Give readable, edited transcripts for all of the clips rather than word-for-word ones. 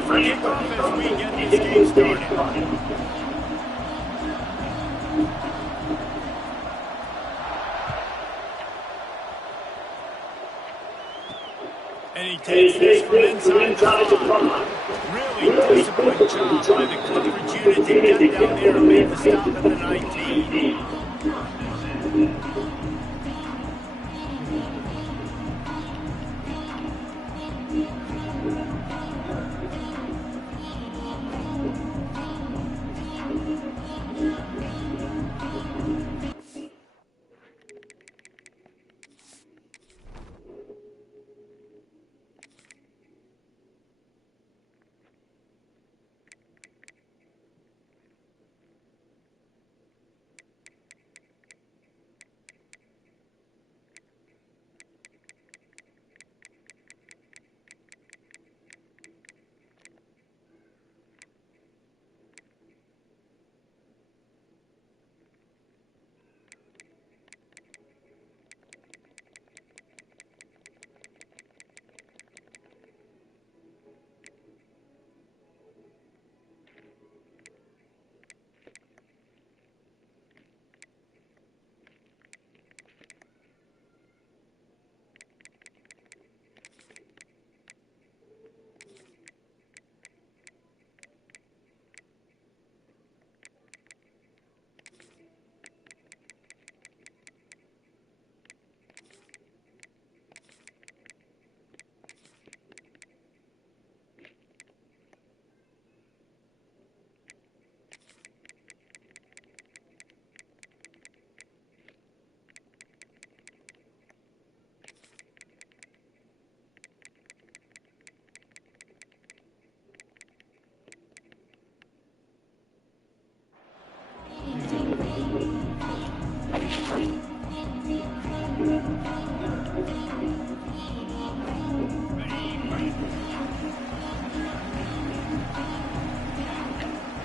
ready for kickoff as we get this game started. And he takes this from inside the 5. Really disciplined job by the coverage unit to get down there and make the stop at the 19.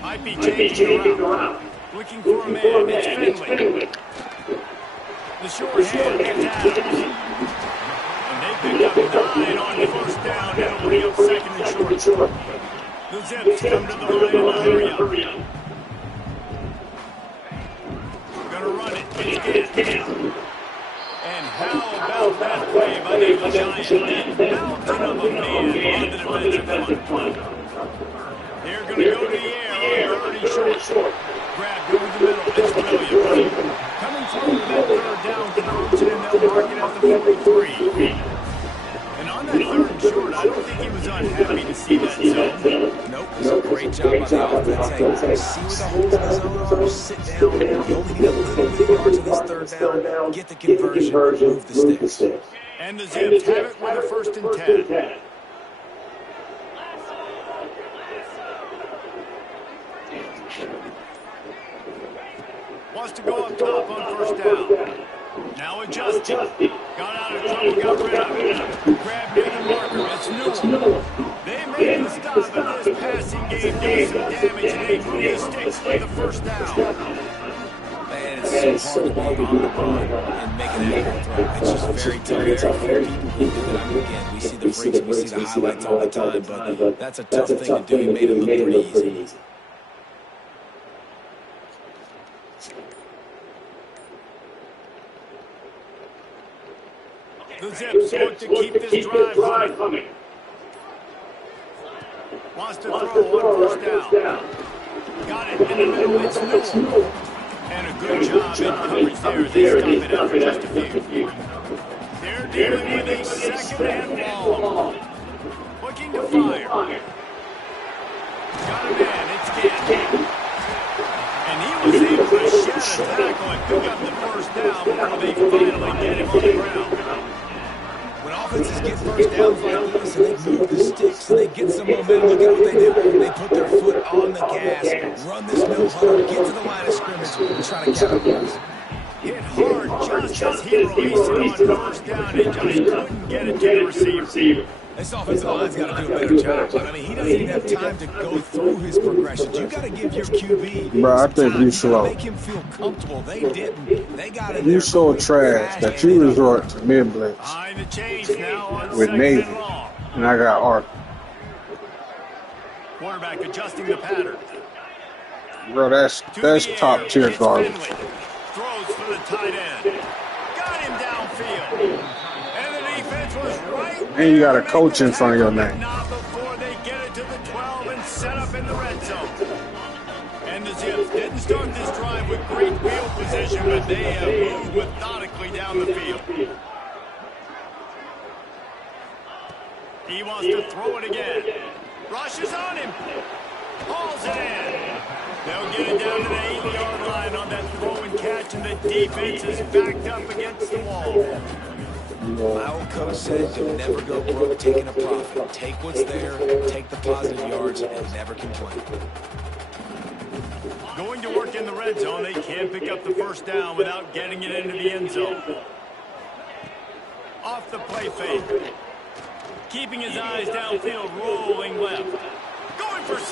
Might be changing around. Looking for a man. It's Finley. The short hand gets Adams. And they pick up 9 on the first down. It'll bring up second and short. The Zips come to the line and hurry up. Gonna run it. And how about that play by the Giants? That mountain of a man on the defensive front. They're going to go to the air on third and short. Grab over the middle. It's Williams. Coming through that third down conversion, and they'll mark it at the 43. And on that third and short, I don't think he was unhappy to see that zone. Nope, it was a great job by the offense. Hey, see what the holes in the zone are, sit down. You only need a little bit yards to this third down. Get the conversion, move the sticks. And the Zips have it with a 1st and 10. Wants to go up top on first down. Now adjusting. Got out of trouble, got rid of it. Grabbed near the marker. It's Newell. They made the stop, but this passing game did some damage, and they moved the sticks for the first down. Man, it's so hard to be on the run and make an accurate throw. It's just very tough. There are few people who do it. I mean, again, we see the breaks, we see the highlights all the time, but that's a tough thing to do. He made it look pretty easy. The Zips look to keep this drive coming. Wants to throw on first down. Got it in the middle. It's Newell. And a good job in coverage there. They stop it after just a few. They're dealing with a second and long. Looking to fire. Got a man. It's Gantt. And he was able to shed a tackle and pick up the first down before they finally get him on the ground. When offenses get first downs like this and they move the sticks and they get some momentum, look at what they do. They put their foot on the gas, run this no huddle, get to the line of scrimmage, and try to capitalize. Hit hard just as he released it on first down. He just couldn't get it to the receiver. This offensive line's got to do a better job. But, I mean, he doesn't even have time to go through his progressions. You got to give your QB bro, I think you slow. Make him feel comfortable. They didn't. They got in there. You so trash that you resort to mid blitz Behind the chains now on with Navy, and I got Arthur. Quarterback adjusting the pattern. Bro, that's top tier garbage. Throws for the tight end. Got him downfield. And the defense was right there. And you got a coach in front of your name. Not before they get it to the 12 and set up in the red zone. And the Zips didn't start this drive with great field position, but they have moved methodically down the field. He wants to throw it again. Rushes on him. Hauls it in. They'll get it down to the 8-yard line on that throw and catch, and the defense is backed up against the wall. My old coach said you'll never go broke taking a profit. Take what's there, take the positive yards, and never complain. Going to work in the red zone, they can't pick up the first down without getting it into the end zone. Off the play fake. Keeping his eyes downfield, rolling left. Going for 6.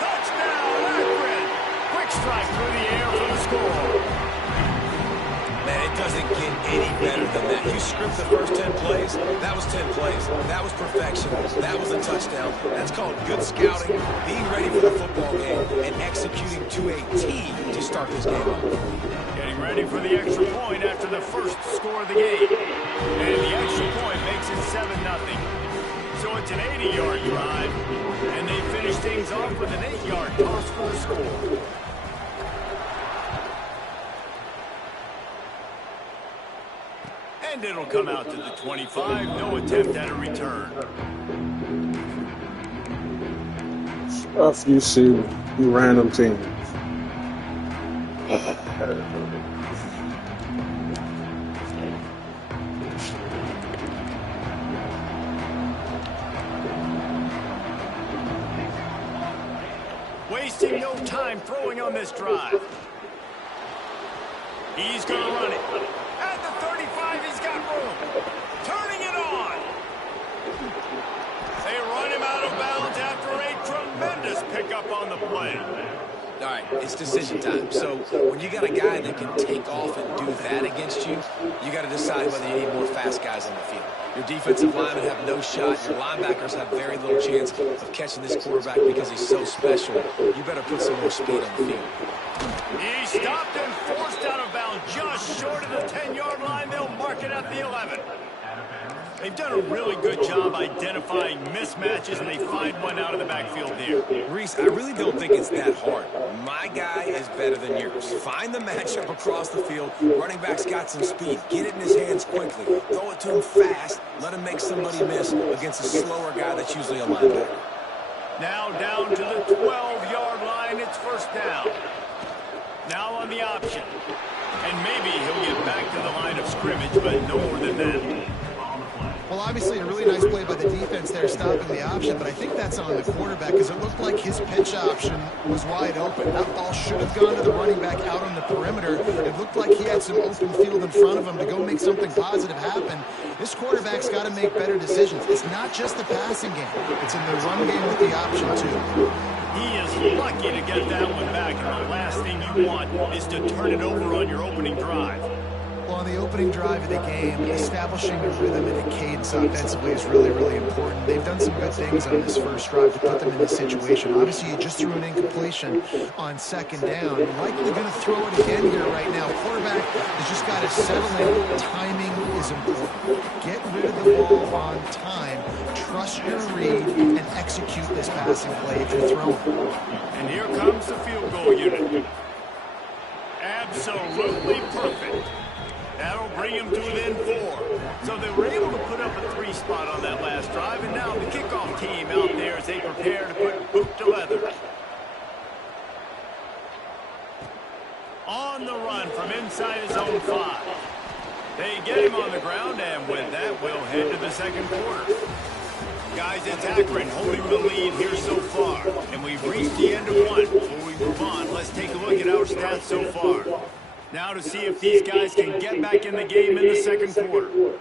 Touchdown, Akron. Quick strike through the air for the score. Man, it doesn't get any better than that. You script the first 10 plays, that was 10 plays. That was perfection. That was a touchdown. That's called good scouting, being ready for the football game, and executing to a T to start this game off. Getting ready for the extra point after the first score of the game. And the extra point makes it 7-0. So it's an 80-yard drive, and they finish things off with an 8-yard toss for the score. And it'll come out to the 25. No attempt at a return. Stuff you see with random teams. Wasting no time throwing on this drive. He's going to run it. At the 35, he's got room. Turning it on. They run him out of bounds after a tremendous pickup on the play. All right, it's decision time. So when you got a guy that can take off and do that against you, you got to decide whether you need more fast guys on the field. Your defensive linemen have no shot. Your linebackers have very little chance of catching this quarterback because he's so special. You better put some more speed on the field. He stopped and forced out of bounds just short of the 10-yard line. They'll mark it at the 11. They've done a really good job identifying mismatches, and they find one out of the backfield there. Reese, I really don't think it's that hard. My guy is better than yours. Find the matchup across the field. Running back's got some speed. Get it in his hands quickly. Throw it to him fast. Let him make somebody miss against a slower guy that's usually a linebacker. Now down to the 12-yard line. It's first down. Now on the option. And maybe he'll get back to the line of scrimmage, but no more than that. Well, obviously a really nice play by the defense there stopping the option, but I think that's on the quarterback because it looked like his pitch option was wide open. That ball should have gone to the running back out on the perimeter. It looked like he had some open field in front of him to go make something positive happen. This quarterback's got to make better decisions. It's not just the passing game. It's in the run game with the option, too. He is lucky to get that one back, and the last thing you want is to turn it over on your opening drive. Well, on the opening drive of the game, establishing a rhythm and a cadence offensively is really, really important. They've done some good things on this first drive to put them in this situation. Obviously, you just threw an incompletion on second down. You're likely going to throw it again here right now. Quarterback has just got to settle in. Timing is important. Get rid of the ball on time. Trust your read and execute this passing play if you're throwing. And here comes the field goal unit. Absolutely perfect. That'll bring him to within 4. So they were able to put up a 3 spot on that last drive, and now the kickoff team out there as they prepare to put boot to leather. On the run from inside his own 5. They get him on the ground, and with that, we'll head to the second quarter. Guys, it's Akron holding the lead here so far, and we've reached the end of one. Before we move on, let's take a look at our stats so far. Now to see if these guys can get back in the game in the second quarter.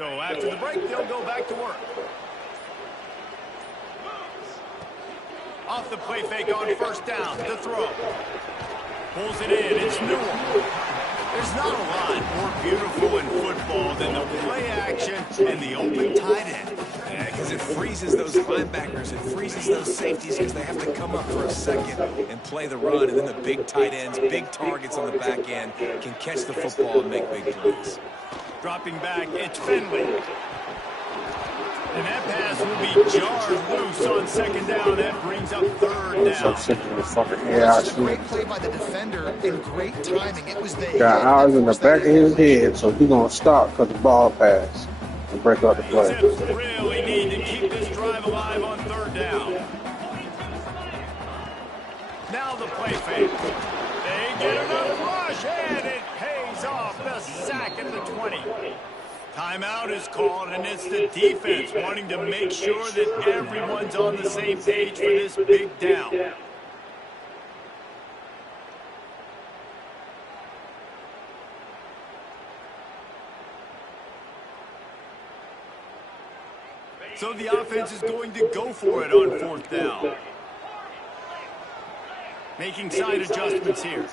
So after the break, they'll go back to work. Off the play fake on first down. The throw. Pulls it in. It's Newell. There's not a lot more beautiful in football than the play action and the open tight end. Yeah, because it freezes those linebackers. It freezes those safeties because they have to come up for a second and play the run. And then the big tight ends, big targets on the back end can catch the football and make big plays. Dropping back, it's Finley. And that pass will be jarred loose on second down. That brings up third down. It's a great play by the defender and great timing. It was the got eyes in the back of his head, so he's going to stop because the ball pass and break up the play. Zips really need to keep this drive alive on third down. Now the play fake. They get enough rush, and it pays off. The sack at the 20. Timeout is called, and it's the defense wanting to make sure that everyone's on the same page for this big down. So the offense is going to go for it on fourth down. Making side adjustments here.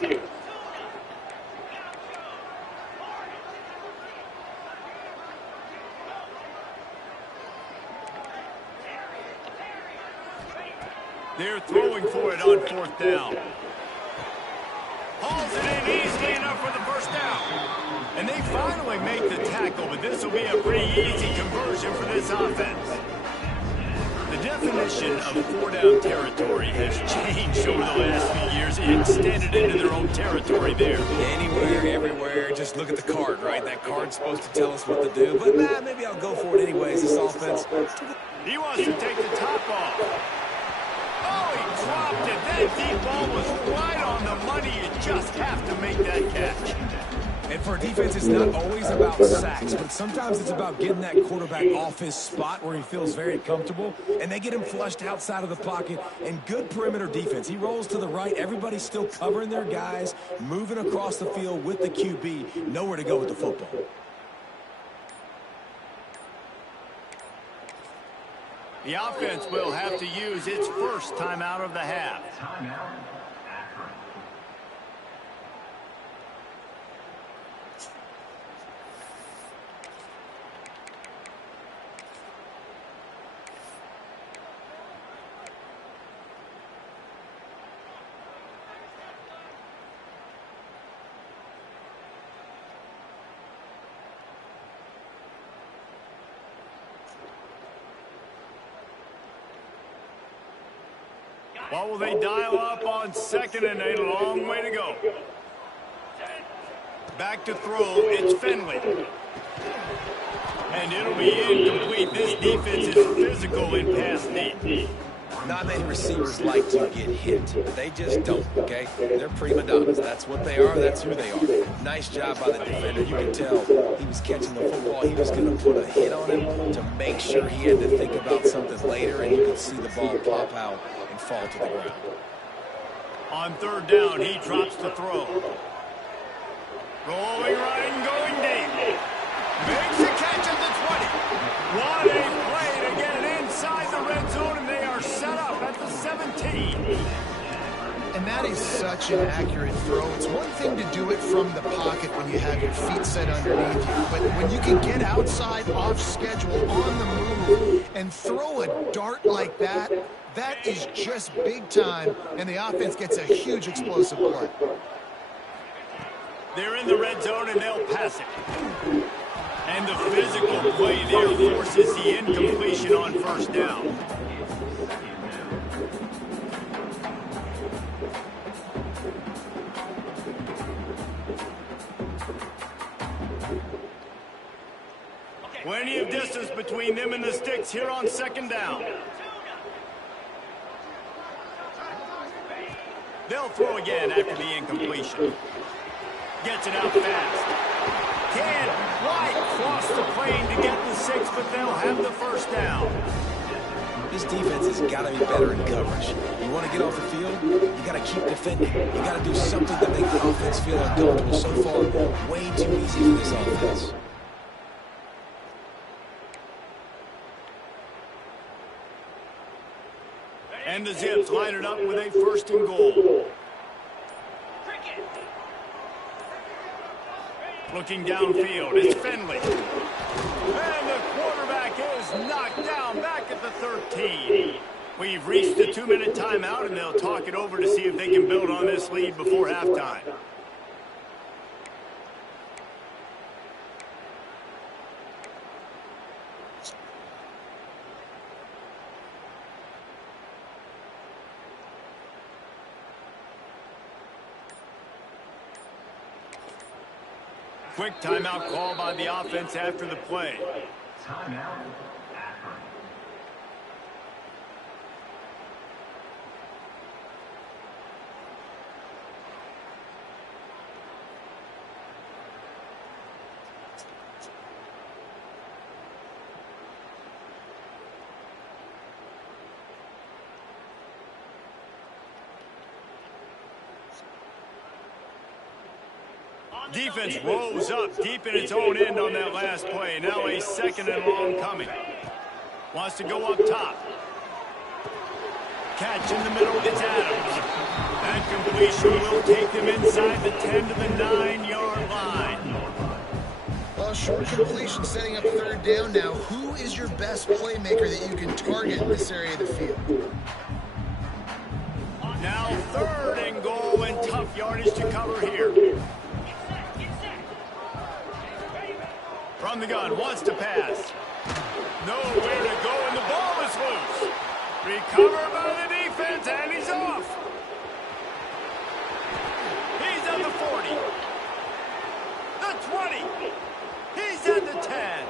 They're throwing for it on fourth down. Hauls it in easily enough for the first down. And they finally make the tackle, but this will be a pretty easy conversion for this offense. The definition of four-down territory has changed over the last few years. It extended into their own territory there. Anywhere, everywhere, just look at the card, right? That card's supposed to tell us what to do, but maybe I'll go for it anyways, this offense. He wants to take the top off. Oh, he dropped it. That deep ball was right on the money. You just have to make that catch. And for a defense, it's not always about sacks, but sometimes it's about getting that quarterback off his spot where he feels very comfortable, and they get him flushed outside of the pocket, and good perimeter defense. He rolls to the right. Everybody's still covering their guys, moving across the field with the QB, nowhere to go with the football. The offense will have to use its first timeout of the half. What will they dial up on second, and a long way to go? Back to throw, it's Finley. And it'll be incomplete. This defense is physical in pass deep. Not many receivers like to get hit. They just don't, okay? They're prima donnas. That's what they are. That's who they are. Nice job by the defender. You can tell he was catching the football. He was going to put a hit on him to make sure he had to think about something later, and you could see the ball pop out and fall to the ground. On third down, he drops the throw. Rolling right and going deep. Makes the catch at the 20. What a play to get it inside the red zone, and they are set up at the 17. And that is such an accurate throw. It's one thing to do it from the pocket when you have your feet set underneath you, but when you can get outside, off schedule, on the move, and throw a dart like that, that is just big time, and the offense gets a huge explosive play. They're in the red zone, and they'll pass it. And the physical play there forces the incompletion on first down. Plenty of distance between them and the sticks here on second down. They'll throw again after the incompletion. Gets it out fast. Can't quite cross the plane to get the 6, but they'll have the first down. This defense has got to be better in coverage. You want to get off the field, you got to keep defending. You got to do something to make the offense feel uncomfortable. So far, way too easy for this offense. And the Zips line it up with a 1st and goal. Looking downfield, it's Finley. And the quarterback is knocked down back at the 13. We've reached the 2-minute timeout, and they'll talk it over to see if they can build on this lead before halftime. Quick timeout call by the offense after the play. Timeout. Defense rolls up deep in its own end on that last play. Now a 2nd and long coming. Wants to go up top. Catch in the middle, it's Adams. That completion will take them inside the 10 to the 9-yard line. Well, short completion setting up 3rd down now. Who is your best playmaker that you can target in this area of the field? Now 3rd and goal, and tough yardage to cover here. From the gun, wants to pass. Nowhere to go, and the ball is loose. Recovered by the defense, and he's off. He's at the 40. The 20. He's at the 10.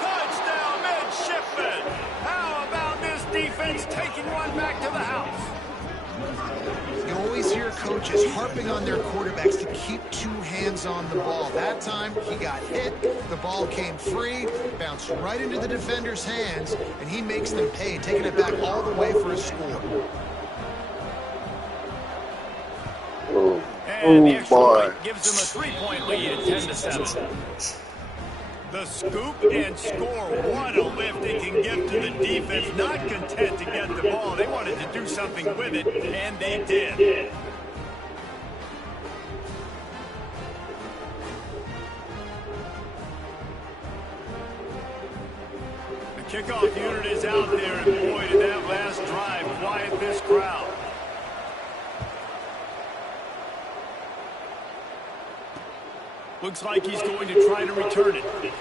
Touchdown, midshipman. How about this defense taking one back to the house? You always hear coaches harping on their quarterbacks to keep 2 hands on the ball. That time, he got hit, the ball came free, bounced right into the defender's hands, and he makes them pay, taking it back all the way for a score. And the extra point gives them a 3-point lead at 10-7. The scoop and score. What a lift it can give to the defense. Not content to get the ball. They wanted to do something with it, and they did. The kickoff unit is out there, and boy, did that last drive quiet this crowd. Looks like he's going to try to return it. And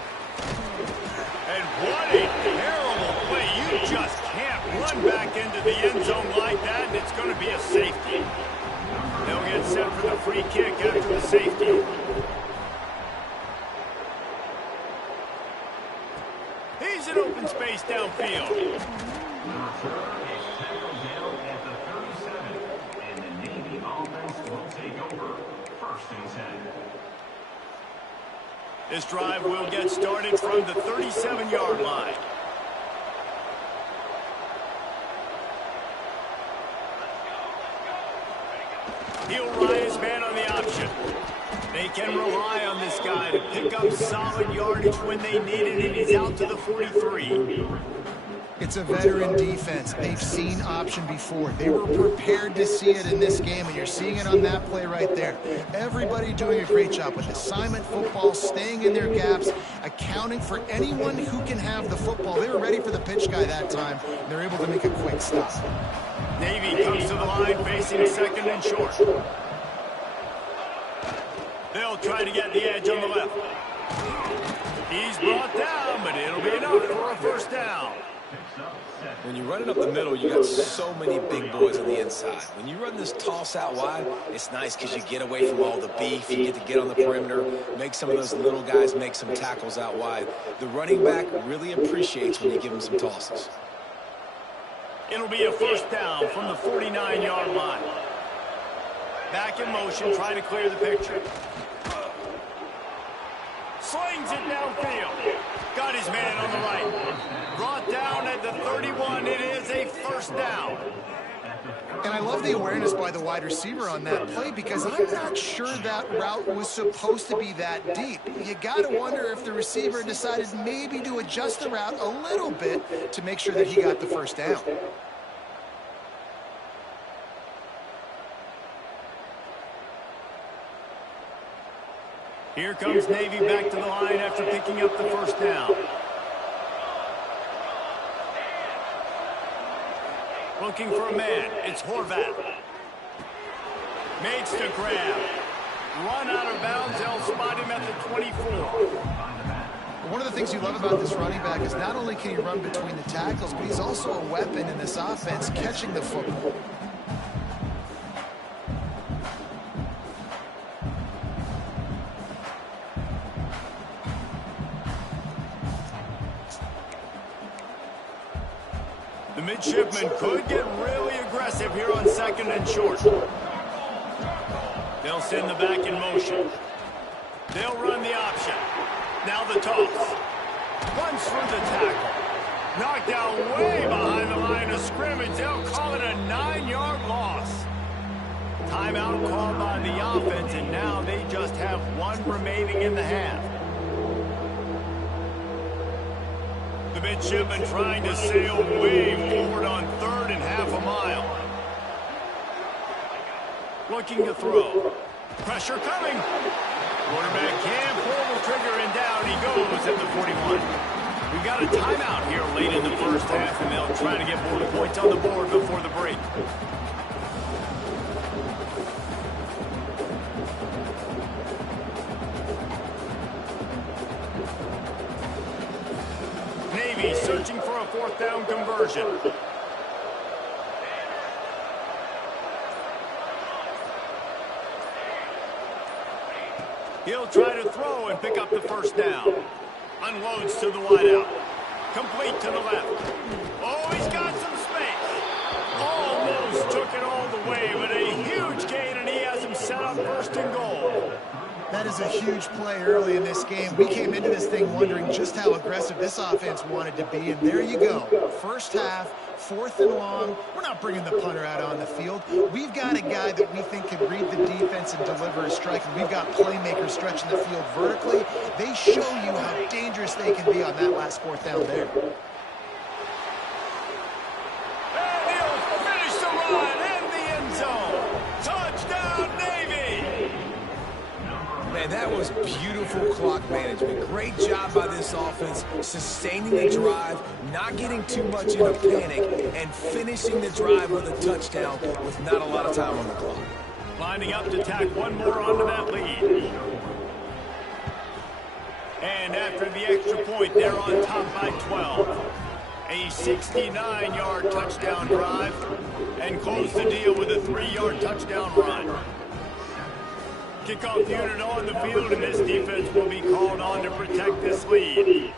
what a terrible play. You just can't run back into the end zone like that, and it's going to be a safety. They'll get set for the free kick after the safety. He's in open space downfield. And the Navy offense will take over. 1st and 10. This drive will get started from the 37-yard line. He'll rise man on the option. They can rely on this guy to pick up solid yardage when they need it, and he's out to the 43. It's a veteran defense. They've seen option before. They were prepared to see it in this game, and you're seeing it on that play right there. Everybody doing a great job with assignment football, staying in their gaps, accounting for anyone who can have the football. They were ready for the pitch guy that time, and they're able to make a quick stop. Navy comes to the line facing 2nd and short. They'll try to get the edge on the left. He's brought down, but it'll be enough for a 1st down. When you run it up the middle, you got so many big boys on the inside. When you run this toss out wide, it's nice because you get away from all the beef. You get to get on the perimeter, make some of those little guys make some tackles out wide. The running back really appreciates when you give him some tosses. It'll be a 1st down from the 49-yard line. Back in motion, trying to clear the picture. Slings it downfield. Got his man on the right. Brought down at the 31. It is a 1st down. And I love the awareness by the wide receiver on that play, because I'm not sure that route was supposed to be that deep. You got to wonder if the receiver decided maybe to adjust the route a little bit to make sure that he got the 1st down. Here comes Navy back to the line after picking up the first down. Looking for a man. It's Horvath. Makes the grab. Run out of bounds. They'll spot him at the 24. One of the things you love about this running back is not only can he run between the tackles, but he's also a weapon in this offense catching the football. The midshipmen could get really aggressive here on 2nd and short. They'll send the back in motion. They'll run the option. Now the toss. Runs through the tackle. Knocked down way behind the line of scrimmage. They'll call it a 9-yard loss. Timeout called by the offense, and now they just have one remaining in the half. The midshipmen trying to sail way forward on 3rd and half a mile. Looking to throw. Pressure coming. Quarterback can't pull the trigger, and down he goes at the 41. We've got a timeout here late in the first half, and they'll try to get more points on the board before the break. Navy searching for a 4th down conversion. He'll try to throw and pick up the first down. Unloads to the wideout. Complete to the left. Oh, he's got some space. Almost took it all the way, but a huge gain, and he has him set up 1st and goal. That is a huge play early in this game. We came into this thing wondering just how aggressive this offense wanted to be, and there you go. First half, 4th and long. We're not bringing the punter out on the field. We've got a guy that we think can read the defense and deliver a strike, and we've got playmakers stretching the field vertically. They show you how dangerous they can be on that last 4th down there. And he'll finish the run in the end zone. Touchdown, Navy! Man, that was beautiful clock management. Great job by this offense, sustaining the drive, not getting too much in a panic, and finishing the drive with a touchdown with not a lot of time on the clock. Lining up to tack one more onto that lead. And after the extra point, they're on top by 12. A 69-yard touchdown drive, and close the deal with a 3-yard touchdown run. Kickoff unit on the field, and this defense will be called on to protect this lead.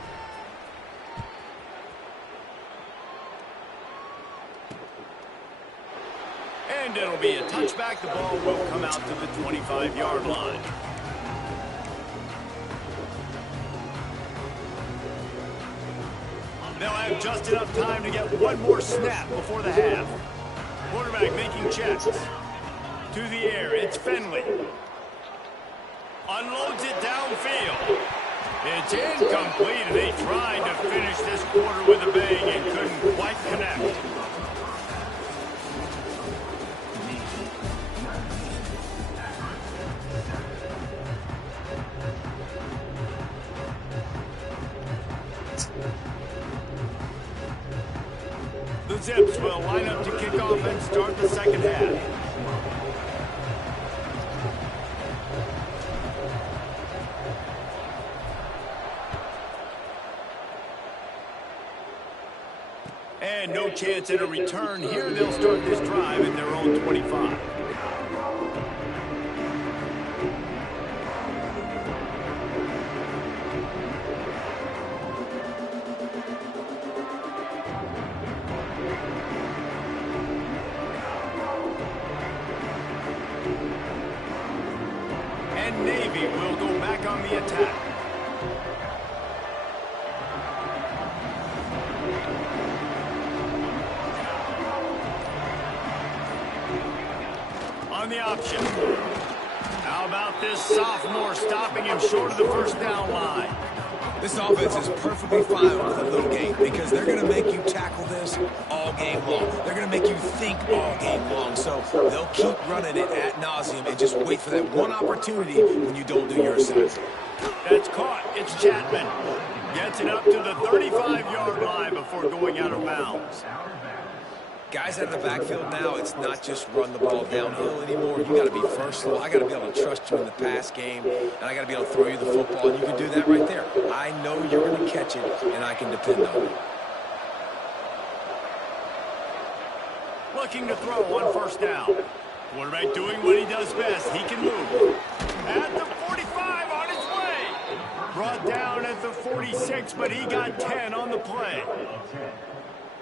And it'll be a touchback. The ball will come out to the 25-yard line. They'll have just enough time to get one more snap before the half. Quarterback making checks. To the air, it's Finley. Unloads it downfield. It's incomplete, and they tried to finish this quarter with a bang and couldn't quite connect. The Zips will line up to kick off and start the second half. And no chance at a return here. They'll start this drive at their own 25. And Navy will go back on the attack. On the option. How about this sophomore stopping him short of the first down line? This offense is perfectly fine with a little game because they're going to make you tackle this all game long. They're going to make you think all game long. So they'll keep running it ad nauseum and just wait for that one opportunity when you don't do your assignment. That's caught. It's Chapman. Gets it up to the 35-yard line before going out of bounds. Guys out of the backfield now, it's not just run the ball downhill anymore. You got to be versatile. I got to be able to trust you in the pass game, and I got to be able to throw you the football, and you can do that right there. I know you're going to catch it, and I can depend on it. Looking to throw on first down. Quarterback doing what he does best. He can move. At the 45 on his way. Brought down at the 46, but he got 10 on the play.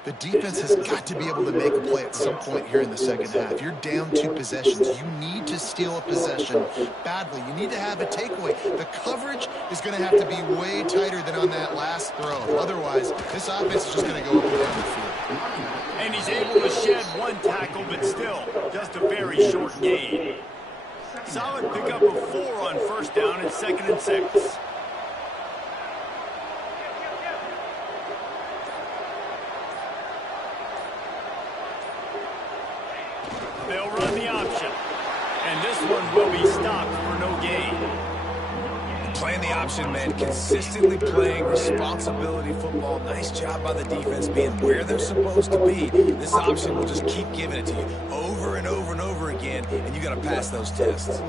The defense has got to be able to make a play at some point here in the second half. You're down 2 possessions. You need to steal a possession badly. You need to have a takeaway. The coverage is going to have to be way tighter than on that last throw. Otherwise, this offense is just going to go up and down the field. And he's able to shed 1 tackle, but still just a very short gain. Solid pickup of 4 on first down and 2nd and 6. They'll run the option. And this one will be stopped for no gain. Playing the option, man. Consistently playing responsibility football. Nice job by the defense being where they're supposed to be. This option will just keep giving it to you over and over and over again, and you got to pass those tests.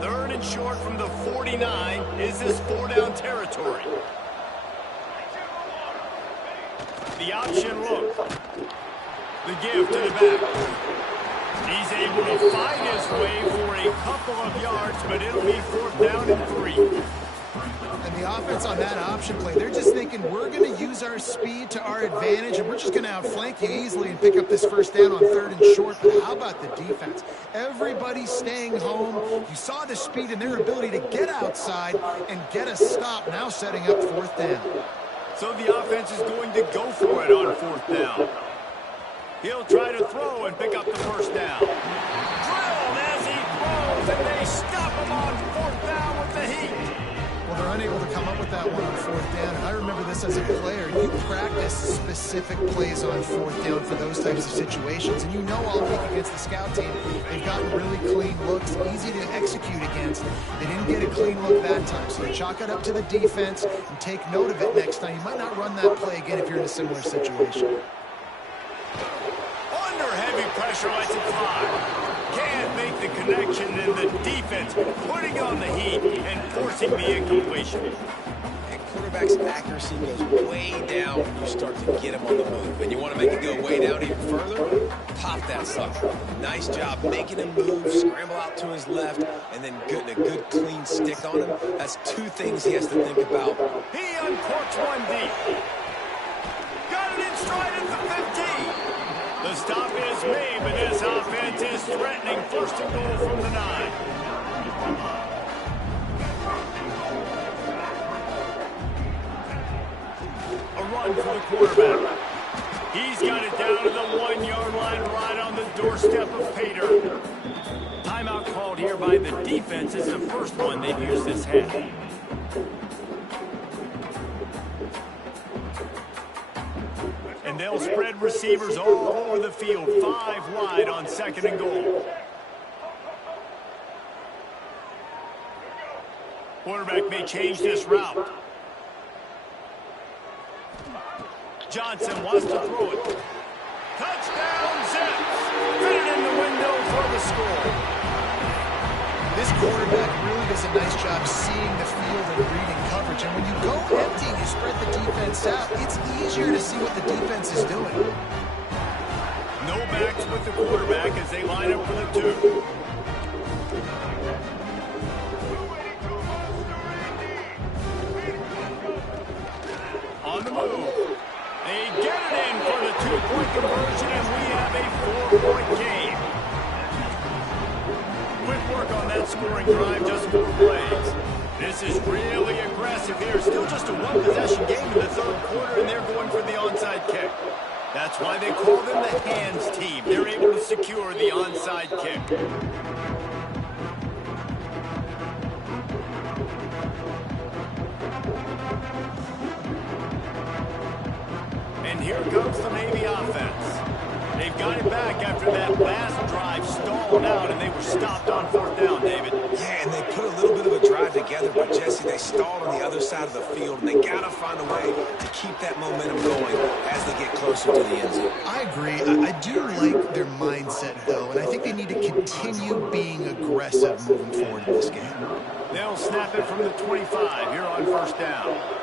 3rd and short from the 49. Is this 4-down territory? The option look. The give to the back. He's able to find his way for a couple of yards, but it'll be 4th down and 3. And the offense on that option play, they're just thinking we're going to use our speed to our advantage, and we're just going to outflank you easily and pick up this first down on 3rd and short. But how about the defense? Everybody's staying home. You saw the speed and their ability to get outside and get a stop, now setting up 4th down. So the offense is going to go for it on 4th down. He'll try to throw and pick up the first down. Drilled as he throws, and they stop him on 4th down with the heat. Well, they're unable to come up with that one on 4th down, and I remember this as a player. You practice specific plays on 4th down for those types of situations, and you know all week against the scout team, they've gotten really clean looks, easy to execute against. They didn't get a clean look that time, so you chalk it up to the defense and take note of it next time. You might not run that play again if you're in a similar situation. Heavy pressure lets it fly. Can't make the connection, and the defense putting on the heat and forcing the incompletion. And quarterback's accuracy goes way down when you start to get him on the move. And you want to make it go way down even further? Pop that sucker. Nice job making him move, scramble out to his left, and then getting a good clean stick on him. That's 2 things he has to think about. He uncorks one deep. Got it in stride at the 15. The stop is made, but this offense is threatening 1st and goal from the 9. A run for the quarterback. He's got it down to the 1-yard line, right on the doorstep of Pater. Timeout called here by the defense. It's the first one they've used this half. And they'll spread receivers all over the field, 5 wide on 2nd and goal. Quarterback may change this route. Johnson wants to throw it. Touchdown, Zips! Fit it in the window for the score. This quarterback really does a nice job seeing the field and reading coverage. And when you go empty, you spread the defense out, it's easier to see what the defense is doing. No backs with the quarterback as they line up for the 2. On the move. They get it in for the 2-point conversion, and we have a 4-point game. Quick work on that scoring drive, just 4 plays. This is really aggressive here. Still just a 1-possession game in the 3rd quarter, and they're going for the onside kick. That's why they call them the hands team. They're able to secure the onside kick. here comes the Navy offense. They've got it back after that last drive stalled out, and they were stopped on 4th down, David. Yeah, and they put a little bit of a drive together, but Jesse, they stalled on the other side of the field, and they got to find a way to keep that momentum going as they get closer to the end zone. I agree. I do like their mindset, though, and I think they need to continue being aggressive moving forward in this game. They'll snap it from the 25 here on 1st down.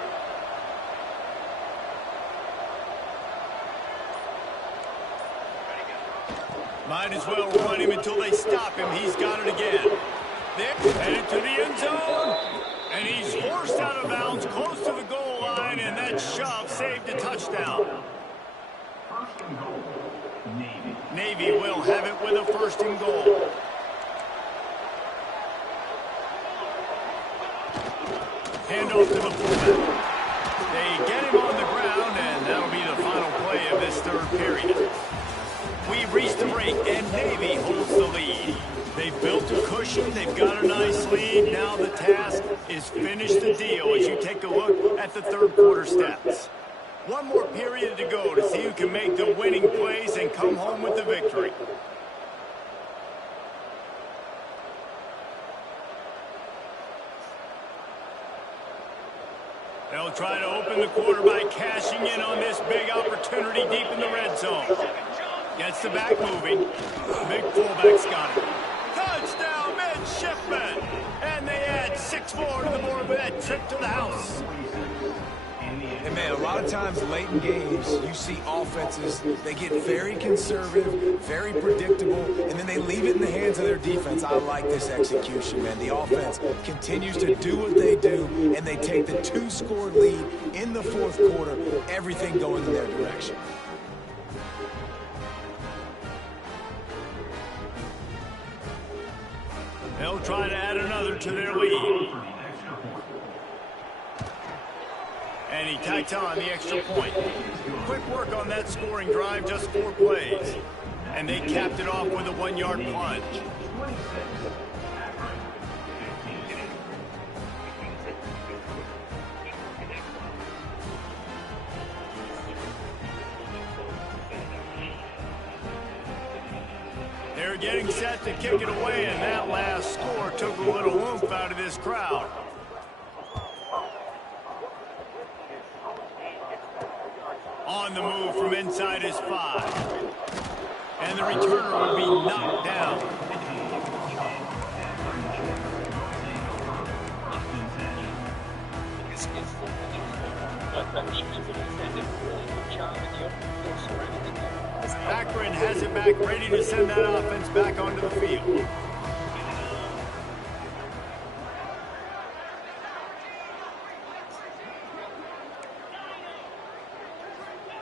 Might as well run him until they stop him. He's got it again. They're headed to the end zone. And he's forced out of bounds close to the goal line, and that shove saved a touchdown. First and goal. Navy will have it with a 1st and goal. Handoff to the fullback. They get him on the ground, and that'll be the final play of this 3rd period. We've reached the break, and Navy holds the lead. They've built a cushion. They've got a nice lead. Now the task is finish the deal as you take a look at the 3rd quarter stats. One more period to go to see who can make the winning plays and come home with the victory. They'll try to open the quarter by cashing in on this big opportunity deep in the red zone. Gets the back moving. Big fullback's got it. Touchdown, midshipmen! And they add 6-4 to the board with that trip to the house. And man, a lot of times late in games, you see offenses, they get very conservative, very predictable, and then they leave it in the hands of their defense. I like this execution, man. The offense continues to do what they do, and they take the 2-score lead in the 4th quarter, everything going in their direction. They'll try to add another to their lead. And he tacks on the extra point. Quick work on that scoring drive, just 4 plays. And they capped it off with a 1-yard plunge. They're getting set to kick it away, and that last score took a little oomph out of this crowd. On the move from inside his 5. And the returner will be knocked down. Akron has it back, ready to send that offense back onto the field.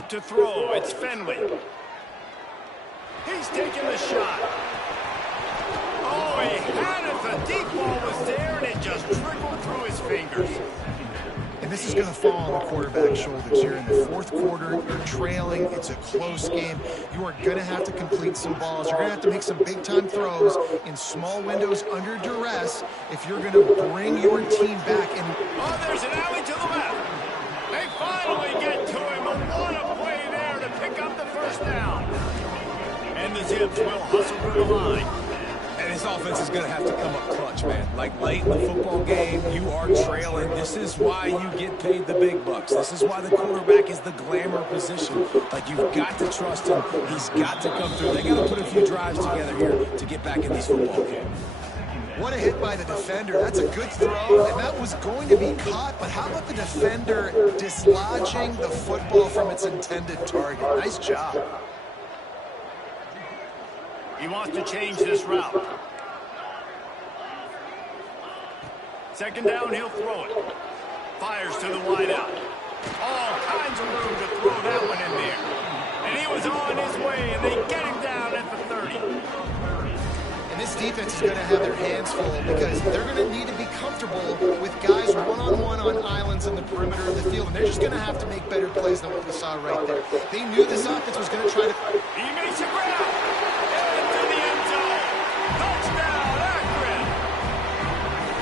To throw, it's Fenley. He's taking the shot. Oh, he had it. The deep ball was there, and it just trickled through his fingers. And this is going to fall on the quarterback's shoulders here in the 4th quarter. You're trailing. It's a close game. You are going to have to complete some balls. You're going to have to make some big-time throws in small windows under duress if you're going to bring your team back. And oh, there's an alley to the left. They finally get to him. And what a play there to pick up the 1st down. And the Zips will hustle through the line. And his offense is going to have to come up clutch, man. Like late in the football game, you are trailing. This is why you get paid the big bucks. This is why the quarterback is the glamour position. Like, you've got to trust him. He's got to come through. They got to put a few drives together here to get back in these football games. what a hit by the defender. That's a good throw, and that was going to be caught, but how about the defender dislodging the football from its intended target? Nice job. He wants to change this route. Second down, he'll throw it. Fires to the wideout. All kinds of room to throw that one in there. And he was on his way, and they get him down at the 30. And this defense is going to have their hands full because they're going to need to be comfortable with guys one-on-one on islands in the perimeter of the field. And they're just going to have to make better plays than what we saw right there. They knew this offense was going to try to... He makes a grab. Into the end zone. Touchdown, Akron.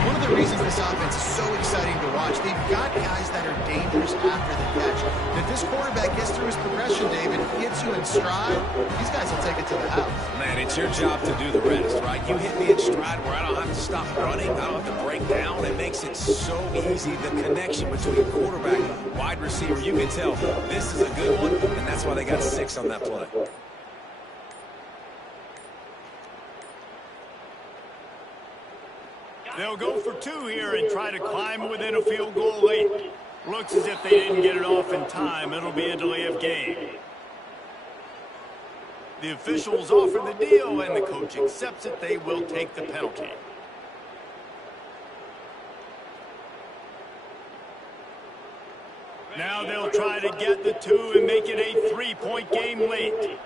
One of their the reasons this offense is so exciting to watch. They've got guys that are dangerous after the catch. And if this quarterback gets through his progression, David, gets you in stride, these guys will take it to the house. Man, it's your job to do the rest, right? You hit me in stride where I don't have to stop running. I don't have to break down. It makes it so easy. The connection between quarterback and wide receiver, you can tell this is a good one, and that's why they got 6 on that play. They'll go for 2 here and try to climb within a field goal late. Looks as if they didn't get it off in time. It'll be a delay of game. The officials offer the deal, and the coach accepts it. They will take the penalty. Now they'll try to get the 2 and make it a 3-point game late.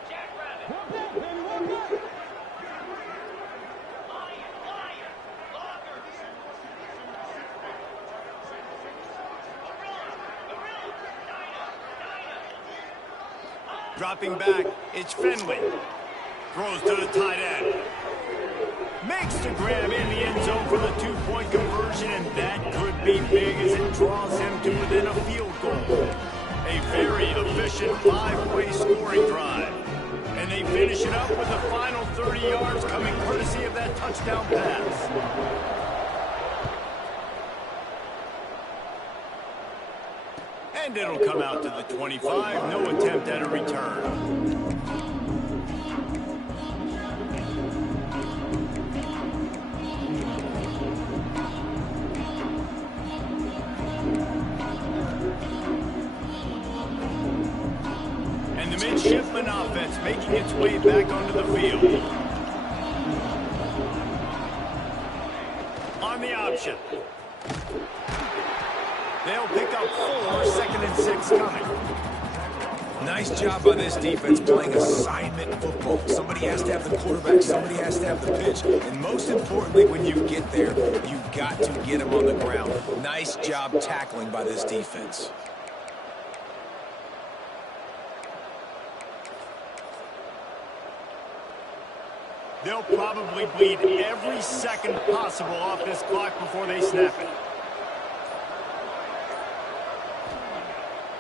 Dropping back, it's Finley. Throws to the tight end. Makes the grab in the end zone for the 2-point conversion, and that could be big as it draws him to within a field goal. A very efficient 5-way scoring drive. And they finish it up with the final 30 yards coming courtesy of that touchdown pass. And it'll come out to the 25. No attempt at a return. And the midshipman offense making its way back onto the field. On the option. They'll pick up 4, 2nd and 6 coming. Nice job by this defense playing assignment football. Somebody has to have the quarterback, somebody has to have the pitch. And most importantly, when you get there, you've got to get them on the ground. Nice job tackling by this defense. They'll probably bleed every second possible off this clock before they snap it.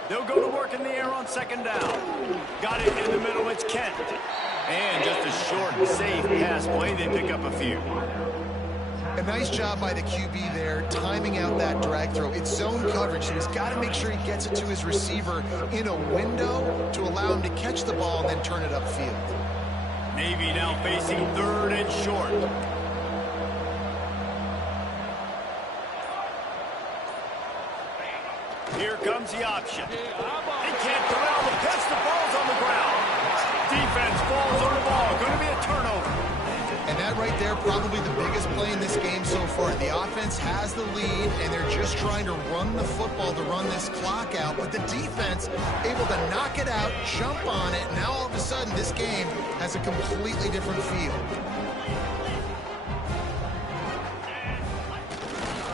They'll go to work in the air on 2nd down. Got it in the middle, it's Kent. And just a short and safe pass play, they pick up a few. A nice job by the QB there, timing out that drag throw. It's zone coverage, so he's got to make sure he gets it to his receiver in a window to allow him to catch the ball and then turn it upfield. Navy now facing 3rd and short. Here comes the option. They can't corral the pitch. The ball's on the ground. Defense falls on the ball. Going to be a turnover. And that right there, probably the biggest play in this game so far. The offense has the lead, and they're just trying to run the football to run this clock out. But the defense able to knock it out, jump on it. Now all of a sudden, this game has a completely different feel.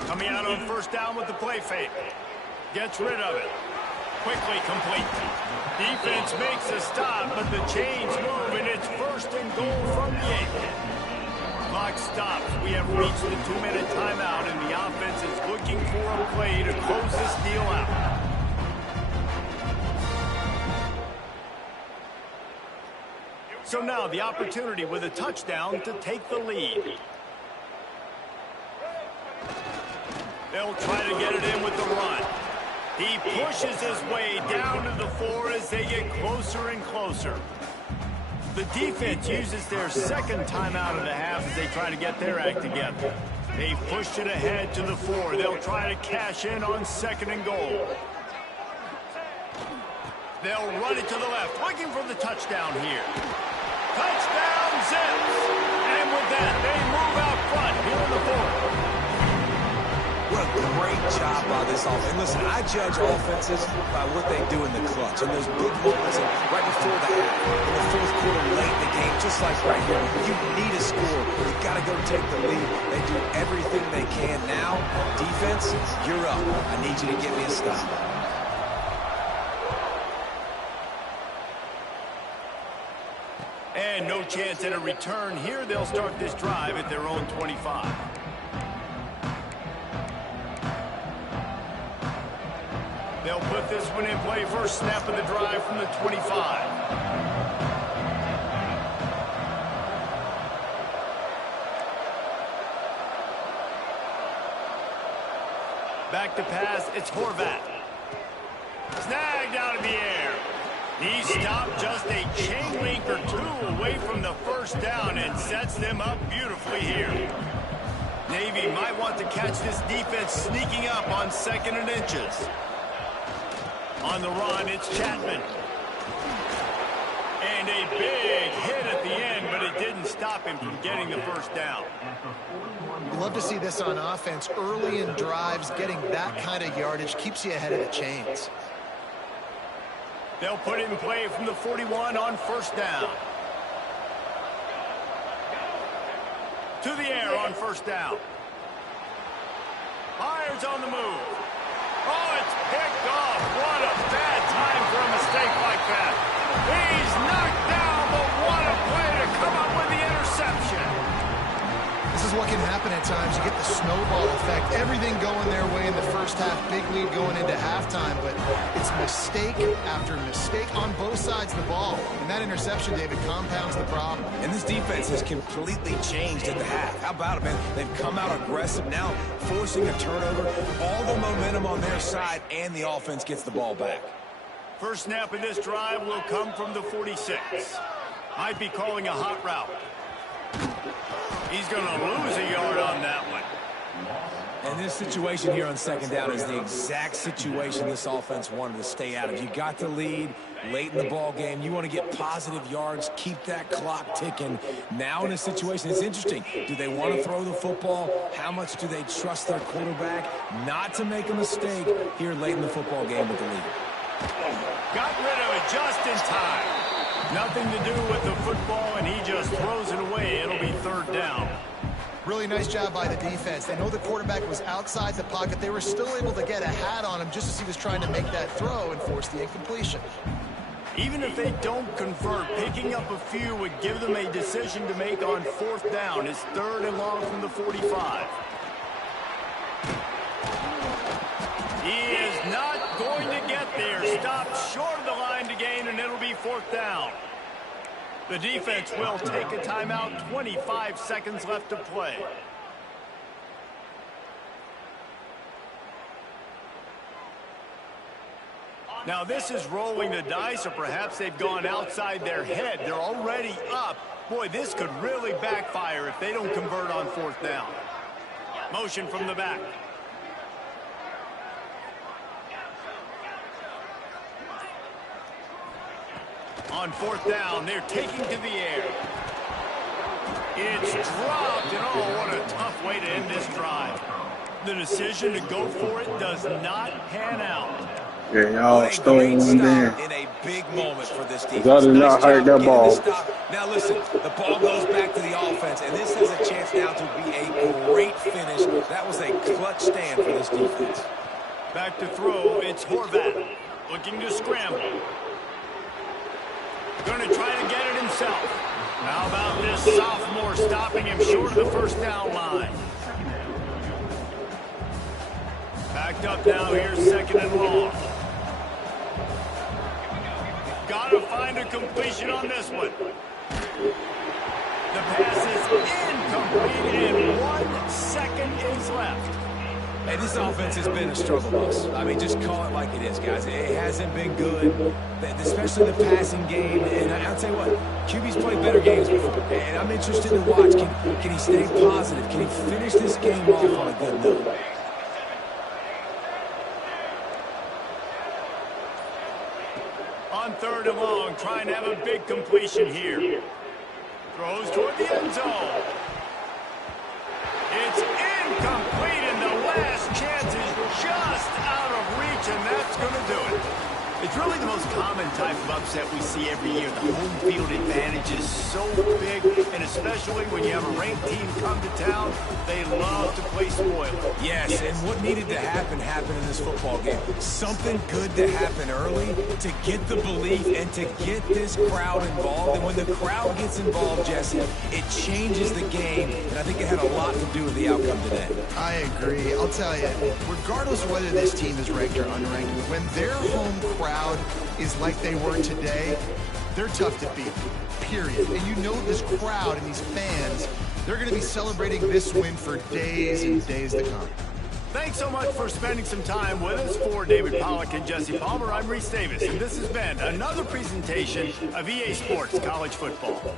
Coming out on 1st down with the play fake. Gets rid of it. Quickly complete. Defense makes a stop, but the chains move, and it's 1st and goal from the 8. Clock stops. We have reached the 2-minute timeout, and the offense is looking for a play to close this deal out. So now the opportunity with a touchdown to take the lead. They'll try to get it in with the run. He pushes his way down to the 4 as they get closer and closer. The defense uses their 2nd timeout of the half as they try to get their act together. They've pushed it ahead to the 4. They'll try to cash in on 2nd and goal. They'll run it to the left, looking for the touchdown here. Touchdown, Zips! And with that, they move out front here in the 4th. What a great job by this offense. And listen, I judge offenses by what they do in the clutch. And those big moments right before the half, in the 4th quarter, late in the game, just like right here. You need a score. You've got to go take the lead. They do everything they can now. Defense, you're up. I need you to get me a stop. And no chance at a return here. They'll start this drive at their own 25. They'll put this one in play. First snap of the drive from the 25. Back to pass, it's Horvat. Snagged out of the air. He stopped just a chain link or two away from the first down and sets them up beautifully here. Navy might want to catch this defense sneaking up on 2nd and inches. On the run, it's Chapman. And a big hit at the end, but it didn't stop him from getting the first down. You love to see this on offense. Early in drives, getting that kind of yardage keeps you ahead of the chains. They'll put it in play from the 41 on first down. To the air on first down. Myers on the move. Oh, it's picked off. What a bad time for a mistake like that. He's knocked down, but what a play to come up with the interception. This is what can happen at times. You get the snowball effect. Everything going their way in the first half. Big lead going into halftime, but it's mistake after mistake on both sides of the ball. And that interception, David, compounds the problem. And this defense has completely changed at the half. How about it, man? They've come out aggressive now, forcing a turnover. All the momentum on their side, and the offense gets the ball back. First snap in this drive will come from the 46. Might be calling a hot route. He's going to lose a yard on that one. And this situation here on 2nd down is the exact situation this offense wanted to stay out of. You got the lead late in the ball game. You want to get positive yards, keep that clock ticking. Now in a situation, it's interesting. Do they want to throw the football? How much do they trust their quarterback not to make a mistake here late in the football game with the lead? Got rid of it just in time. Nothing to do with the football, and he just throws it away. It'll be 3rd down. Really nice job by the defense. They know the quarterback was outside the pocket. They were still able to get a hat on him just as he was trying to make that throw and force the incompletion. Even if they don't convert, picking up a few would give them a decision to make on 4th down. It's 3rd and long from the 45. He is not going to get there. Stopped short of the line to gain, and it'll be 4th down. The defense will take a timeout. 25 seconds left to play. Now this is rolling the dice, or perhaps they've gone outside their head. They're already up. Boy, this could really backfire if they don't convert on 4th down. Motion from the back. On 4th down, they're taking to the air. It's dropped, and oh, what a tough way to end this drive. The decision to go for it does not pan out. Yeah, y'all stole one there. In a big moment for this defense. Y'all did not hurt that ball. Now listen, the ball goes back to the offense, and this has a chance now to be a great finish. That was a clutch stand for this defense. Back to throw, it's Horvat looking to scramble. Going to try to get it himself. How about this sophomore stopping him short of the first down line? Backed up now, here's 2nd and long. Got to find a completion on this one. The pass is incomplete, and 1 second is left. Hey, this offense has been a struggle bus. I mean, just call it like it is, guys. It hasn't been good, especially the passing game. And I'll tell you what, QB's played better games before. And I'm interested to watch, can he stay positive? Can he finish this game off on a good note? On 3rd and long, trying to have a big completion here. Throws toward the end zone. It's incomplete, and the last chance is just out of reach, and that's going to do it. It's really the most common type of upset we see every year. The home field advantage is so big, and especially when you have a ranked team come to town, they love to play spoiler. Yes, and what needed to happen happened in this football game. Something good to happen early to get the belief and to get this crowd involved. And when the crowd gets involved, Jesse, it changes the game, and I think it had a lot to do with the outcome today. I agree. I'll tell you, regardless of whether this team is ranked or unranked, when their home crowd is like they were today, they're tough to beat, period. And you know this crowd and these fans, they're going to be celebrating this win for days and days to come. Thanks so much for spending some time with us. For David Pollack and Jesse Palmer, I'm Reese Davis, and this has been another presentation of EA Sports College Football.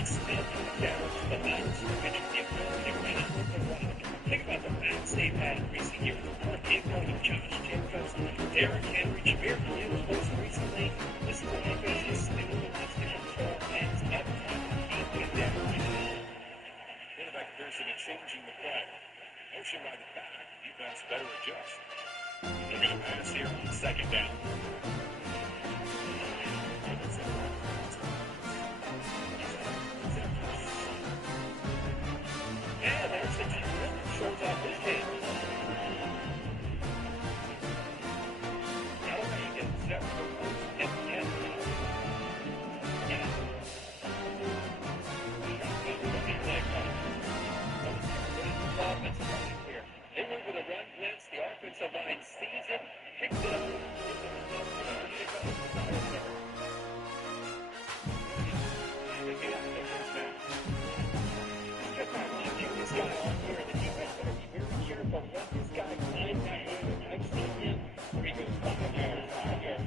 It's question by the back. Defense better adjust. They're going to pass here on second down. And there's the drill. Shows off his hand. Now he gets set for the post and they move with a run blitz. The offensive line sees it, picks it up, this guy on here, the defense better be very careful. Let this guy climb that hill. I've seen him where he goes 5 yards,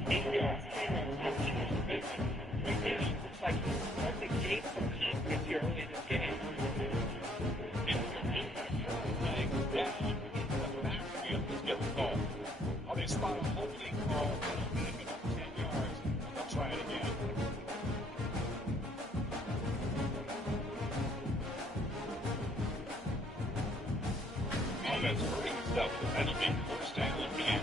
8 yards, 10 yards. Right now, it looks like he's starting to gain some confidence here early in this game. Oh, they spot a holding call. 10 yards. They'll try it again. Oh, that's great stuff. That'll be first down and 10.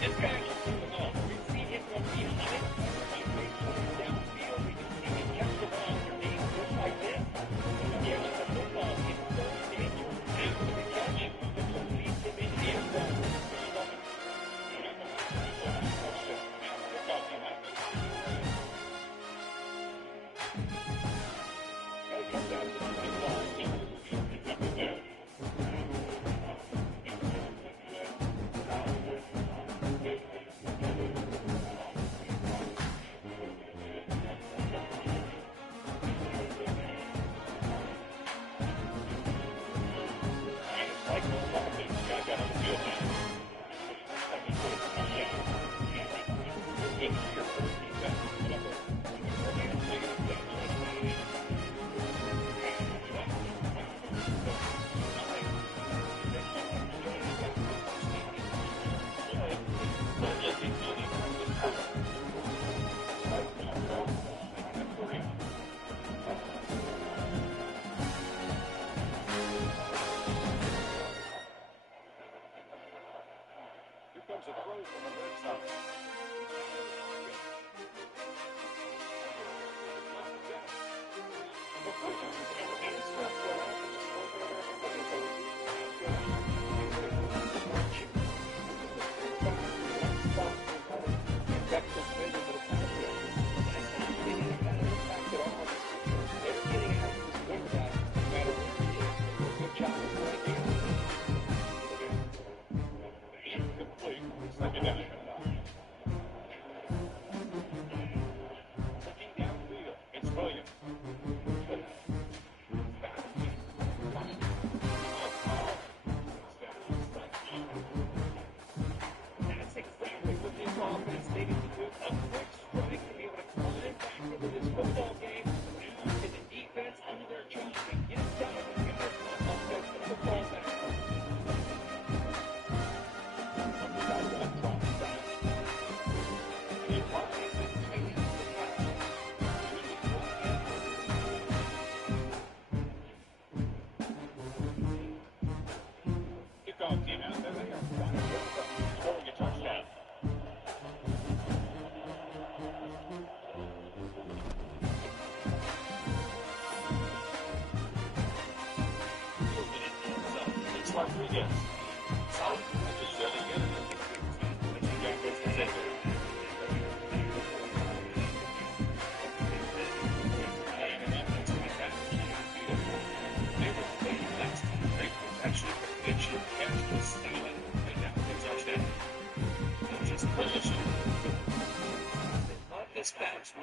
This guy can do it all. We see him from behind. He makes it downfield. We can see him catch the ball underneath just like this. He gets the football. It's so dangerous. After the catch, it will lead him in the end zone.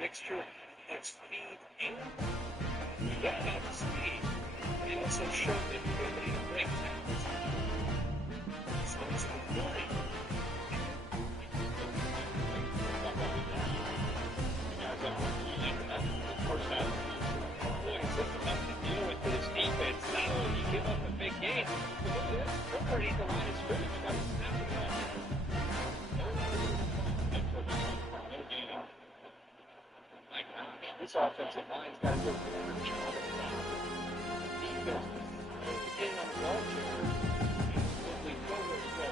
Mixture of speed and speed. It also showed the ability to break tackles. So it's a warning. First down. Boy, it's just enough to deal with this defense. Not only you give up a big game, but look at this. They're offensive line's got to do a better job of that. Defense is getting on the ball carrier. Absolutely nowhere to go.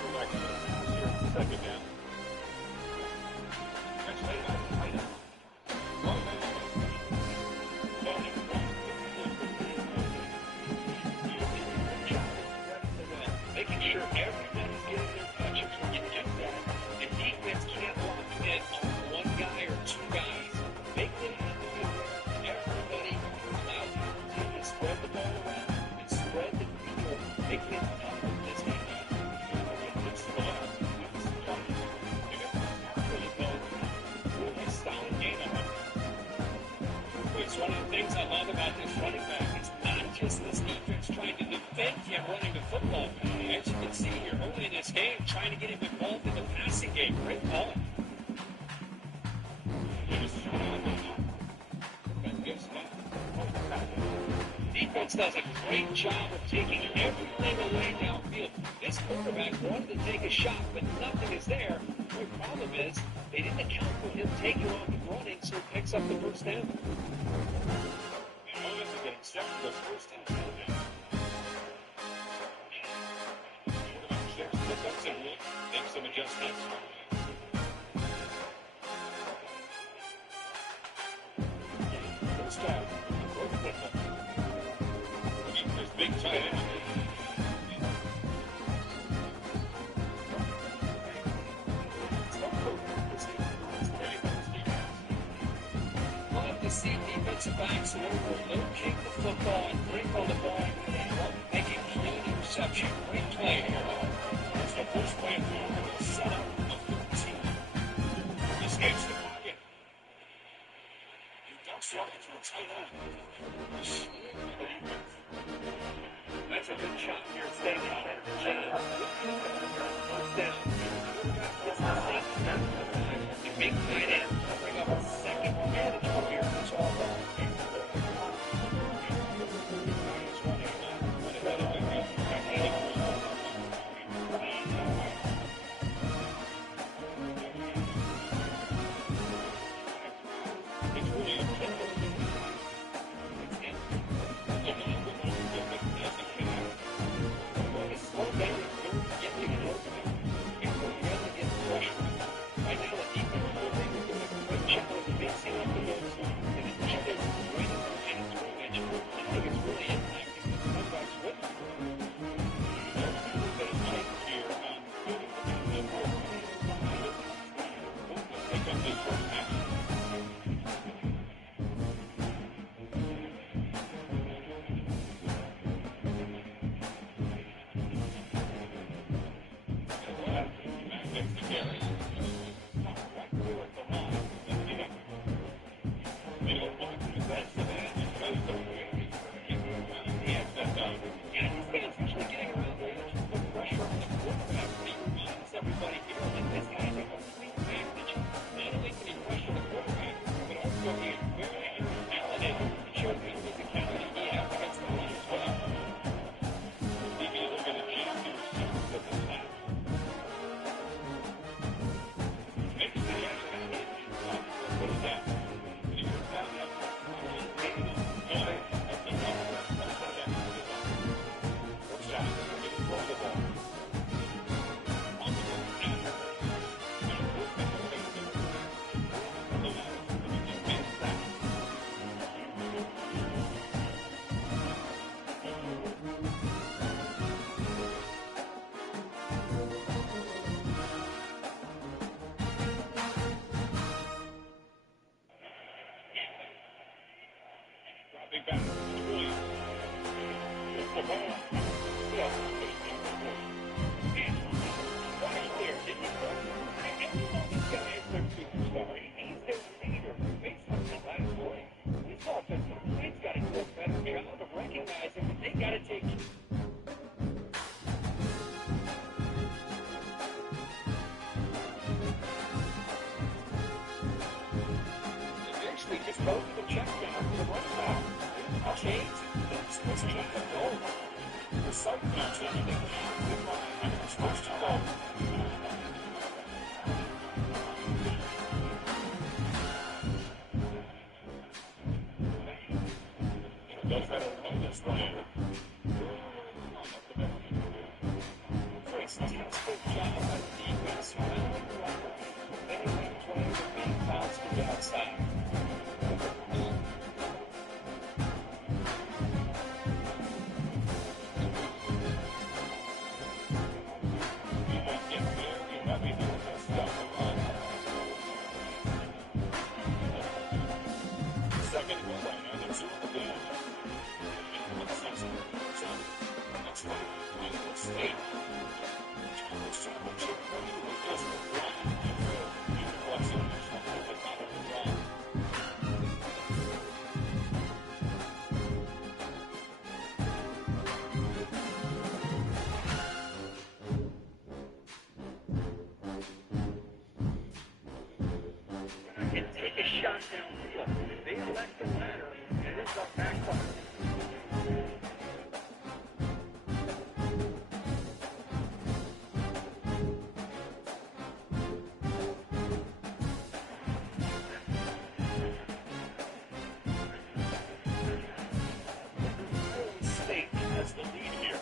Go back to the pass here on second down. Next play by the tight end. Making sure everybody's getting their touches. When you do that, the defense can't lock in on one guy or two guys. Make it happen where everybody allows the team to spread the ball around and spread the field. Make it tough in this game. It's fun. Really solid game of it. It's one of the things I love about this running back. It's not just this defense trying to defend him running the football. As you can see here early in this game, trying to get him involved in the passing game. Great ball. Defense does a great job of taking everything away downfield. This quarterback wanted to take a shot, but nothing is there. The problem is they didn't account for him taking off and running, so he picks up the first down. And Owens is getting set for the first and 10 now. Make some adjustments. First down. There's big tight end. Love to see defensive backs who will locate the football and bring on the ball and make a clean interception. Great play here. That's the first play of the set up of 13. He escapes the pocket. He ducks off to a tight end. That's a good shot here. Stay down. First down. It's the same. The big tight end bring up a second advantage from here. That's all. And take a shot downfield. If they elect the latter, it ends up backfiring. State has the lead here.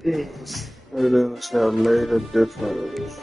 Students have made a difference.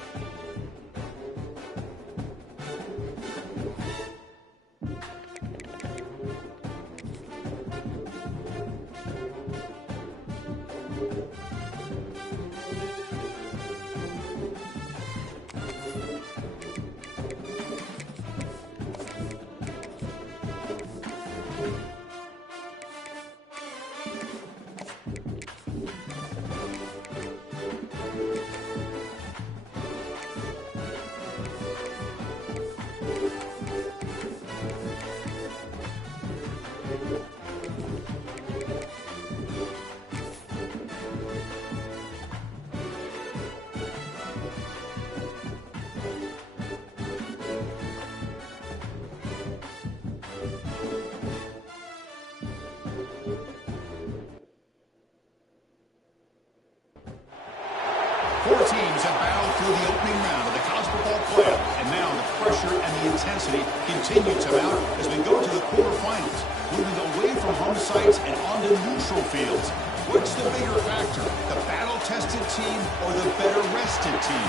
Four teams have battled through the opening round of the college football playoff, and now the pressure and the intensity continue to mount as we go to the quarterfinals, moving away from home sites and onto neutral fields. What's the bigger factor, the battle-tested team or the better-rested team?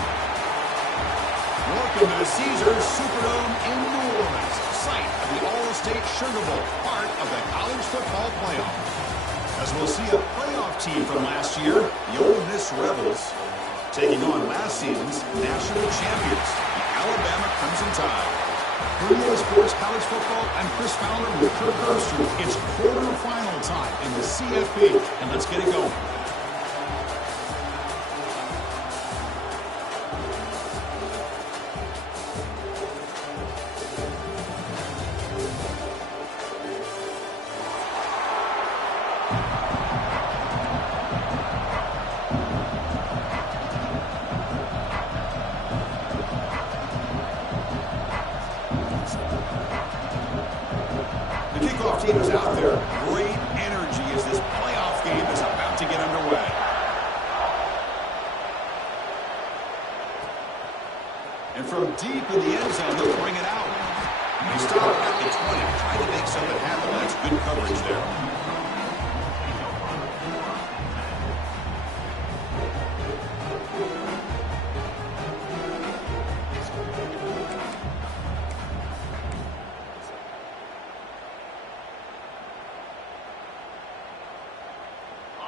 Welcome to the Caesars Superdome in New Orleans, site of the All-State Sugar Bowl, part of the college football playoff. As we'll see a playoff team from last year, the Ole Miss Rebels, taking on last season's national champions, the Alabama Crimson Tide. For BTA Sports College Football, I'm Chris Fowler with Kirk Herbstreit. It's quarterfinal time in the CFP, and let's get it going. The kickoff team is out there. Great energy as this playoff game is about to get underway. And from deep in the end zone, they'll bring it out. They stop at the 20, trying to make something happen. That's good coverage there.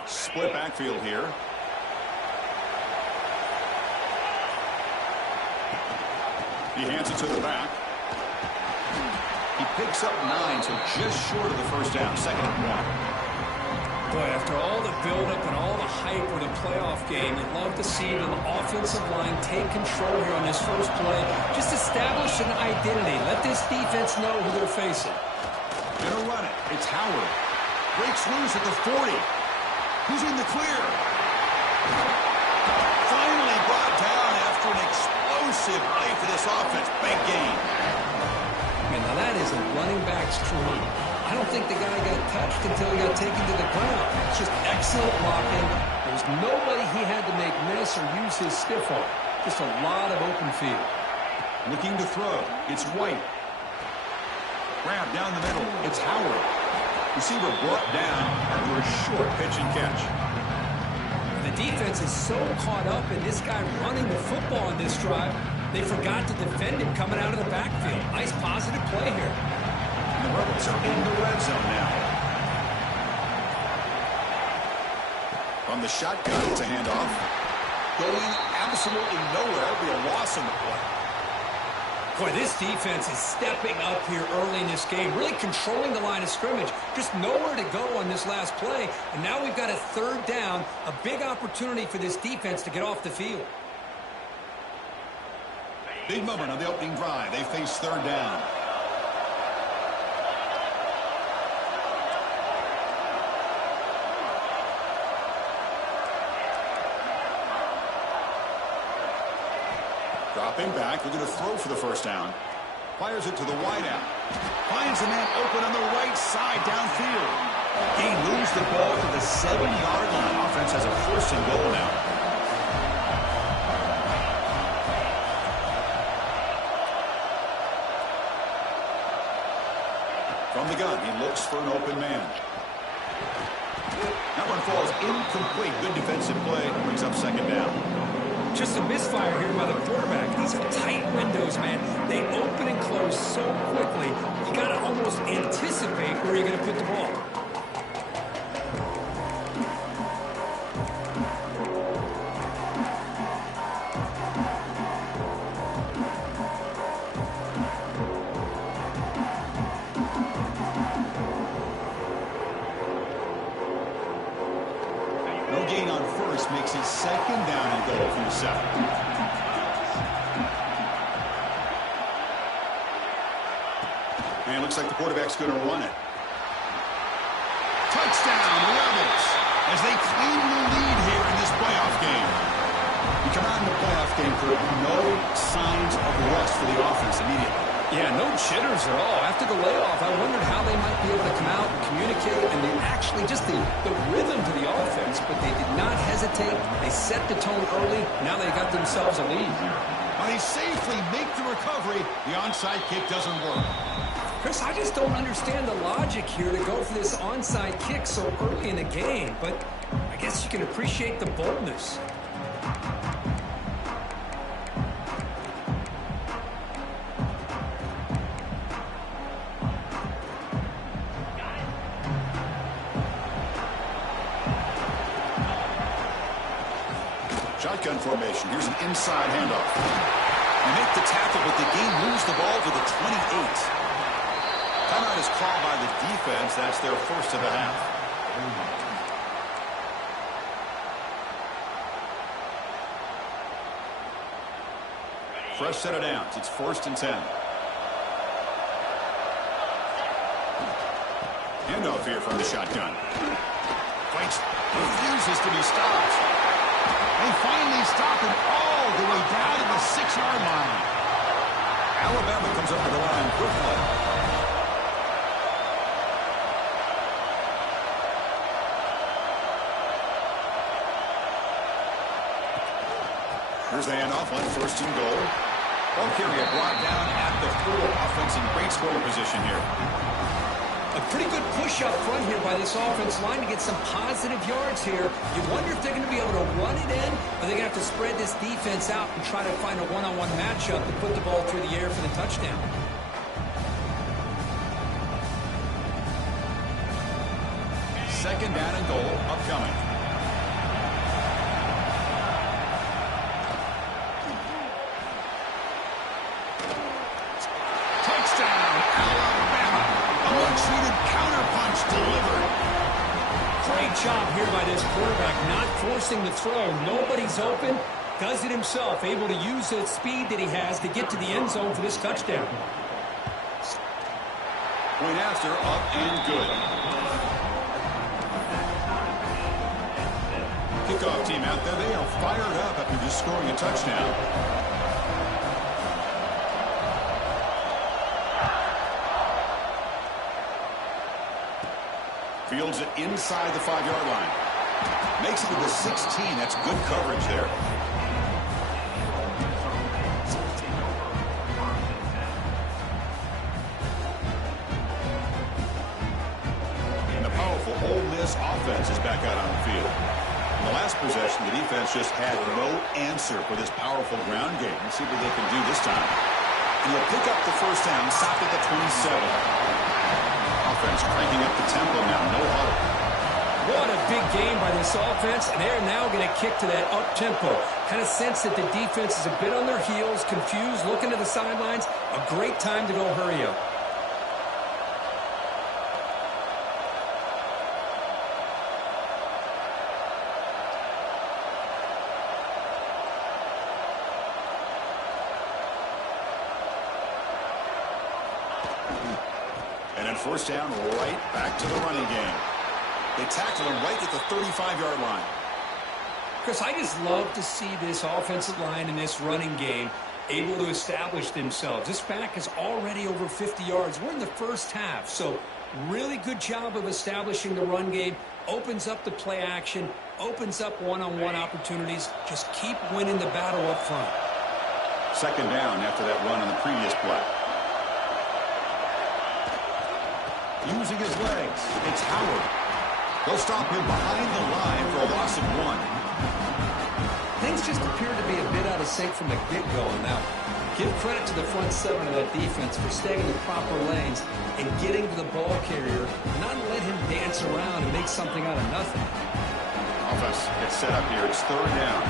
Split backfield here. He hands it to the back. He picks up 9, so just short of the first down. 2nd and 1. Boy, after all the buildup and all the hype with a playoff game, you'd love to see the offensive line take control here on this first play. Just establish an identity. Let this defense know who they're facing. Gonna run it. It's Howard. Breaks loose at the 40. Who's in the clear? Finally brought down after an explosive play for this offense. Big gain. Man, now that is a running back's dream. I don't think the guy got touched until he got taken to the ground. It's just excellent blocking. There was nobody he had to make miss or use his stiff arm. Just a lot of open field. Looking to throw. It's White. Grab down the middle. It's Howard. Receiver brought down after a short pitch and catch. The defense is so caught up in this guy running the football on this drive, they forgot to defend him coming out of the backfield. Nice positive play here. And the Rebels are in the red zone now. From the shotgun, it's a handoff. Going absolutely nowhere. It'll be a loss on the play. Boy, this defense is stepping up here early in this game, really controlling the line of scrimmage. Just nowhere to go on this last play. And now we've got a 3rd down, a big opportunity for this defense to get off the field. Big moment on the opening drive. They face 3rd down. Dropping back, looking to throw for the first down. Fires it to the wideout. Finds a man open on the right side downfield. He moves the ball to the 7-yard line. Offense has a 1st and goal now. From the gun, he looks for an open man. That one falls incomplete. Good defensive play. Brings up second down. Just a misfire here by the quarterback. These are tight windows, man. They open and close so quickly. You got to almost anticipate where you're going to put the ball. No gain on first makes it second down and goal from the 7. And it looks like the quarterback's going to run it. Touchdown, Rebels, as they claim the lead here in this playoff game. You come out in the playoff game for no signs of rust for the offense immediately. Yeah, no jitters at all. After the layoff, I wondered how they might be able to come out and communicate, and they actually just the rhythm to the offense, but they did not hesitate. They set the tone early. Now they got themselves a lead. But they safely make the recovery. The onside kick doesn't work. Chris, I just don't understand the logic here to go for this onside kick so early in the game, but I guess you can appreciate the boldness. Shotgun formation. Here's an inside handoff. They make the tackle, but the game moves the ball to the 28. Timeout is called by the defense. That's their first of the half. Fresh set of downs. It's 1st and 10. Handoff here from the shotgun. Fights, refuses to be stopped. They finally stop him all the way down to the 6-yard line. Alabama comes up to the line quickly. Here's the handoff on 1st and goal. Ball carrier brought down at the 4. Offense in great scoring position here. A pretty good push up front here by this offense line to get some positive yards here. You wonder if they're going to be able to run it in, or they're going to have to spread this defense out and try to find a one-on-one matchup and put the ball through the air for the touchdown. Second down and goal upcoming. Touchdown, Alabama. A well-treated counterpunch delivered. Great job here by this quarterback, not forcing the throw. Nobody's open. Does it himself, able to use the speed that he has to get to the end zone for this touchdown. Point after, up and good. Kickoff team out there. They are fired up after just scoring a touchdown. Fields it inside the 5-yard line. Makes it to the 16. That's good coverage there. And the powerful Ole Miss offense is back out on the field. In the last possession, the defense just had no answer for this powerful ground game. Let's see what they can do this time. And they'll pick up the first down, stop at the 27. Offense cranking up the tempo now, no huddle. What a big game by this offense, and they're now going to kick to that up-tempo. Kind of sense that the defense is a bit on their heels, confused, looking to the sidelines. A great time to go hurry up. And then first down, right back to the running game. They tackle him right at the 35-yard line. Chris, I just love to see this offensive line in this running game able to establish themselves. This back is already over 50 yards. We're in the first half, so really good job of establishing the run game. Opens up the play action, opens up one-on-one opportunities. Just keep winning the battle up front. Second down after that run on the previous play. Using his legs, it's Howard. They'll stop him behind the line for a loss of 1. Things just appear to be a bit out of sync from the get-go now. Give credit to the front 7 of that defense for staying in the proper lanes and getting to the ball carrier, not let him dance around and make something out of nothing. Offense gets set up here. It's 3rd down.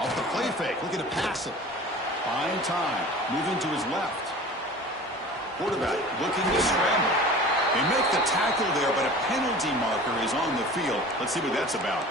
Off the play fake, looking to pass it. Buying time, moving to his left. Quarterback looking to scramble. They make the tackle there, but a penalty marker is on the field. Let's see what that's about.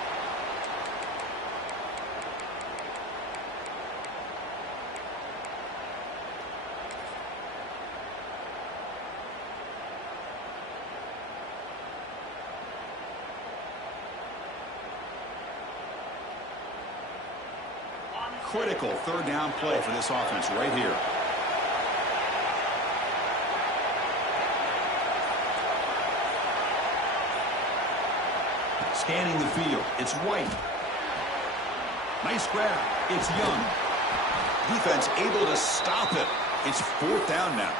Critical 3rd down play for this offense right here. Scanning the field. It's White. Nice grab. It's Young. Defense able to stop it. It's 4th down now.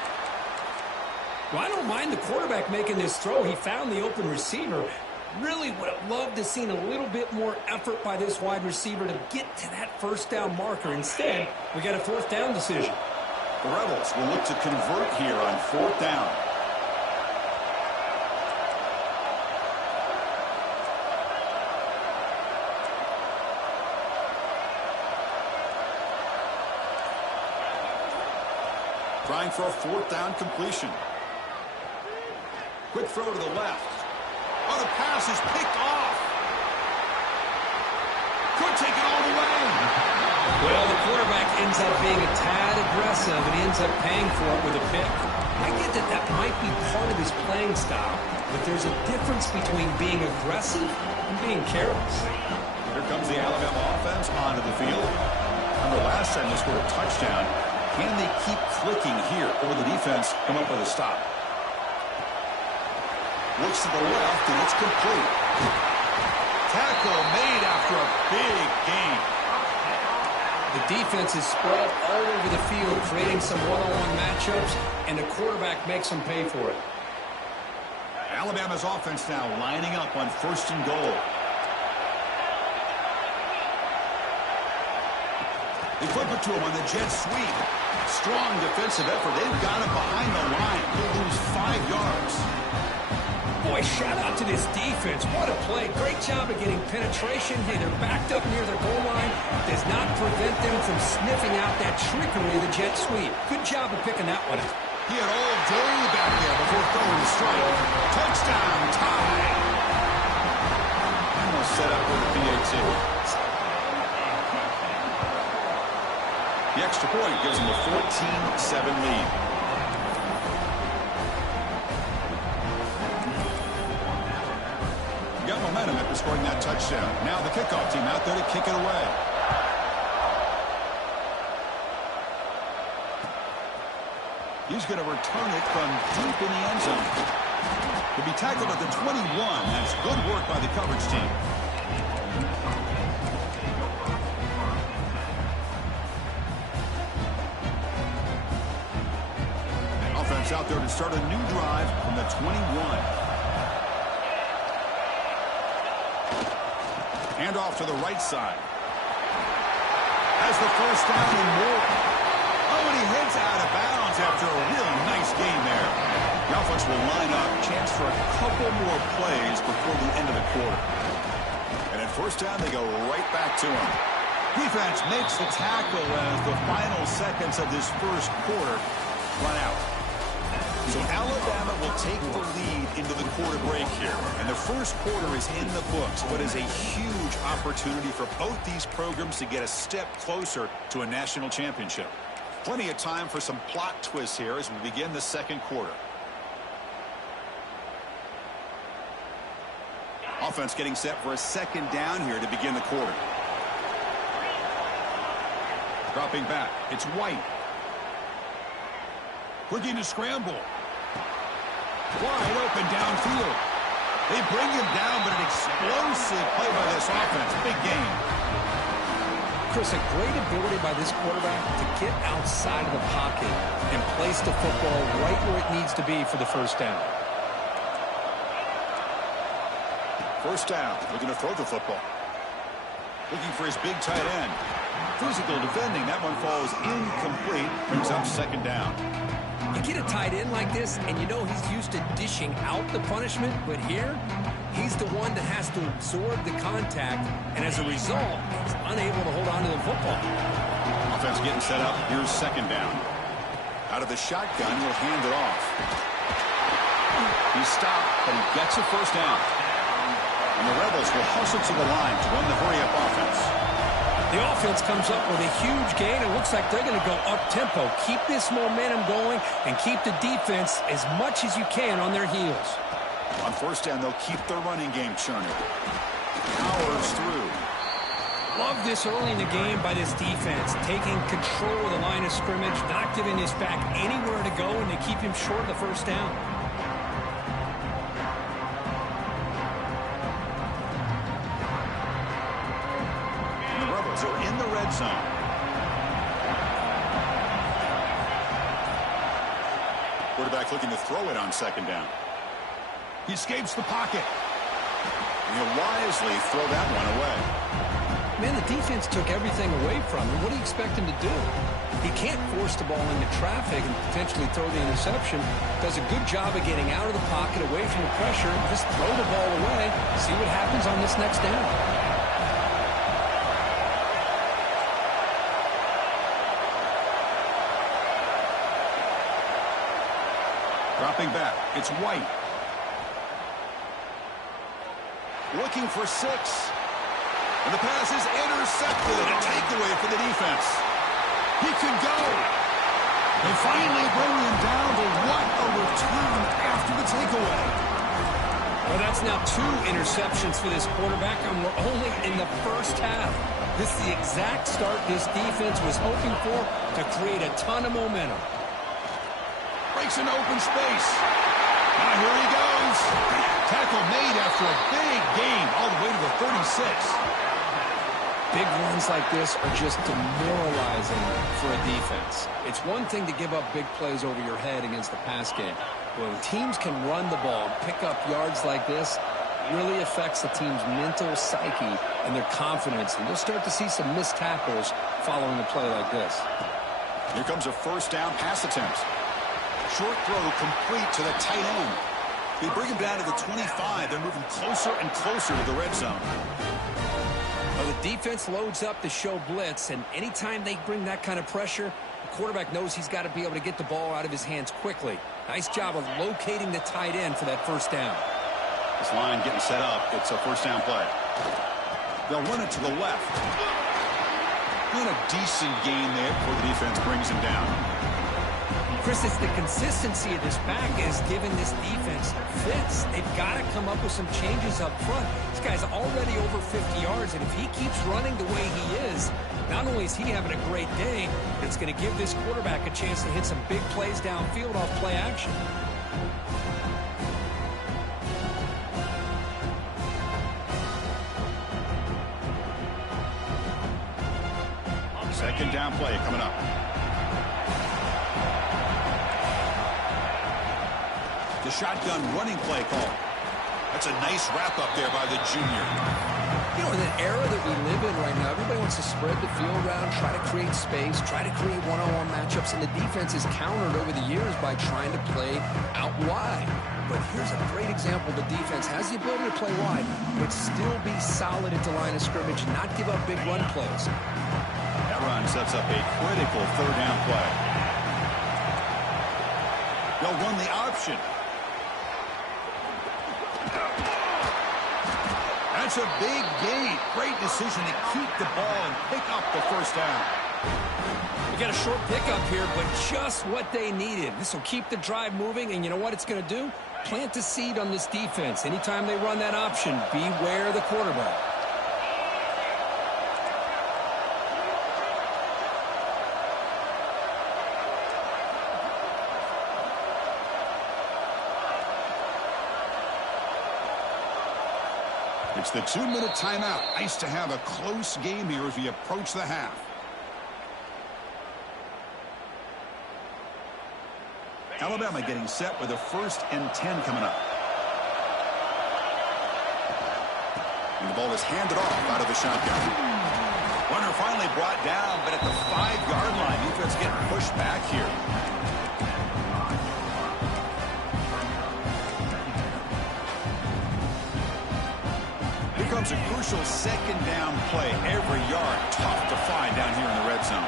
Well, I don't mind the quarterback making this throw. He found the open receiver. Really would have loved to seen a little bit more effort by this wide receiver to get to that 1st down marker. Instead, we got a 4th down decision. The Rebels will look to convert here on 4th down. Trying for a 4th down completion. Quick throw to the left. Oh, the pass is picked off. Could take it all the way. Well, the quarterback ends up being a tad aggressive, and he ends up paying for it with a pick. I get that that might be part of his playing style, but there's a difference between being aggressive and being careless. Here comes the Alabama offense onto the field. Remember last time they scored a touchdown. Can they keep clicking here, or will the defense come up with a stop? Looks to the left, and it's complete. Tackle made after a big gain. The defense is spread all over the field, creating some one-on-one matchups, and the quarterback makes them pay for it. Alabama's offense now lining up on 1st and goal. They flip it to him on the jet sweep. Strong defensive effort. They've got him behind the line. He'll lose 5 yards. Boy, shout out to this defense. What a play. Great job of getting penetration. Hey, they're backed up near their goal line. Does not prevent them from sniffing out that trickery of the jet sweep. Good job of picking that one up. He had all day back there before throwing the strike. Touchdown, tie. And they'll set up with the BTA. The extra point gives them a 14-7 lead. Got momentum after scoring that touchdown. Now the kickoff team out there to kick it away. He's going to return it from deep in the end zone. He'll be tackled at the 21. That's good work by the coverage team. And offense out there to start a new drive from the 21. Hand off to the right side. Has the 1st down and more. Oh, and he heads out of bounds after a really nice game there. The offense will line up. Chance for a couple more plays before the end of the quarter. And at 1st down, they go right back to him. Defense makes the tackle as the final seconds of this 1st quarter run out. So Alabama will take the lead into the quarter break here. And the 1st quarter is in the books. What is a huge opportunity for both these programs to get a step closer to a national championship. Plenty of time for some plot twists here as we begin the 2nd quarter. Offense getting set for a 2nd down here to begin the quarter. Dropping back. It's White. Looking to scramble. Wide open downfield. They bring him down, but an explosive play by this offense. Big game. Chris, a great ability by this quarterback to get outside of the pocket and place the football right where it needs to be for the first down. First down, looking to throw the football. Looking for his big tight end. Physical defending, that one falls incomplete. Brings up second down. You get a tight end like this, and you know he's used to dishing out the punishment, but here, he's the one that has to absorb the contact, and as a result, he's unable to hold on to the football. Offense getting set up. Here's second down. Out of the shotgun, he'll hand it off. He's stopped, but he gets a first down. And the Rebels will hustle to the line to run the hurry-up offense. The offense comes up with a huge gain. It looks like they're going to go up-tempo. Keep this momentum going and keep the defense as much as you can on their heels. On first down, they'll keep their running game churning. Powers through. Love this early in the game by this defense, taking control of the line of scrimmage, not giving this back anywhere to go, and they keep him short of the first down. Are in the red zone. Quarterback looking to throw it on second down. He escapes the pocket. And he'll wisely throw that one away. Man, the defense took everything away from him. What do you expect him to do? He can't force the ball into traffic and potentially throw the interception. Does a good job of getting out of the pocket, away from the pressure, and just throw the ball away. See what happens on this next down. Dropping back, it's White. Looking for 6. And the pass is intercepted. A takeaway for the defense. He can go. They finally bring him down, but what a return after the takeaway. Well, that's now 2 interceptions for this quarterback, and we're only in the first half. This is the exact start this defense was hoping for to create a ton of momentum. Breaks an open space. Now here he goes. Tackle made after a big gain all the way to the 36. Big runs like this are just demoralizing for a defense. It's one thing to give up big plays over your head against the pass game. When teams can run the ball, pick up yards like this, it really affects the team's mental psyche and their confidence. And you'll start to see some missed tackles following a play like this. Here comes a first down pass attempt. Short throw complete to the tight end. They bring him down to the 25. They're moving closer and closer to the red zone. Well, the defense loads up to show blitz, and anytime they bring that kind of pressure, the quarterback knows he's got to be able to get the ball out of his hands quickly. Nice job of locating the tight end for that first down. This line getting set up. It's a first down play. They'll run it to the left. And a decent gain there before the defense brings him down. Chris, it's the consistency of this back is giving this defense fits. They've got to come up with some changes up front. This guy's already over 50 yards, and if he keeps running the way he is, not only is he having a great day, but it's going to give this quarterback a chance to hit some big plays downfield off play action. Second down play coming up. The shotgun running play call. That's a nice wrap up there by the junior. You know, in the era that we live in right now, everybody wants to spread the field around, try to create space, try to create one-on-one matchups, and the defense is countered over the years by trying to play out wide. But here's a great example. The defense has the ability to play wide, but still be solid at the line of scrimmage, not give up big run plays. That run sets up a critical third down play. They'll run the option. That's a big gain. Great decision to keep the ball and pick up the first down. We got a short pickup here, but just what they needed. This will keep the drive moving, and you know what it's going to do? Plant a seed on this defense. Anytime they run that option, beware the quarterback. It's the 2-minute timeout. Nice to have a close game here as we approach the half. Alabama getting set with a 1st and 10 coming up. And the ball is handed off out of the shotgun. Runner finally brought down, but at the 5-yard line, defense getting pushed back here. Here comes a crucial 2nd down play. Every yard tough to find down here in the red zone.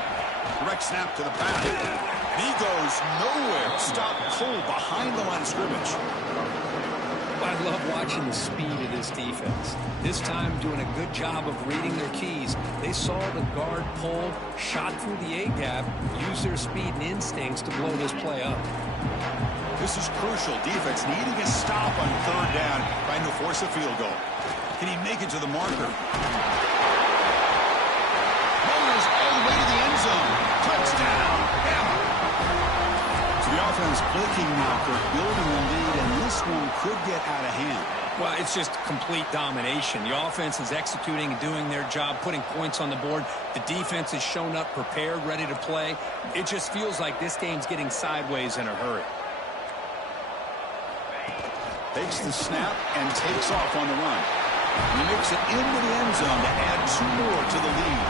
Direct snap to the pass. And he goes nowhere. Stop cold behind the line of scrimmage. I love watching the speed of this defense. This time doing a good job of reading their keys. They saw the guard pull, shot through the A-gap, used their speed and instincts to blow this play up. This is crucial. Defense needing a stop on 3rd down, trying to force a field goal. Can he make it to the marker? Mowers all the way to the end zone. Touchdown, Bama. So the offense clicking now for building a lead, and this one could get out of hand. Well, it's just complete domination. The offense is executing and doing their job, putting points on the board. The defense has shown up prepared, ready to play. It just feels like this game's getting sideways in a hurry. Takes the snap and takes off on the run. He makes it into the end zone to add 2 more to the lead.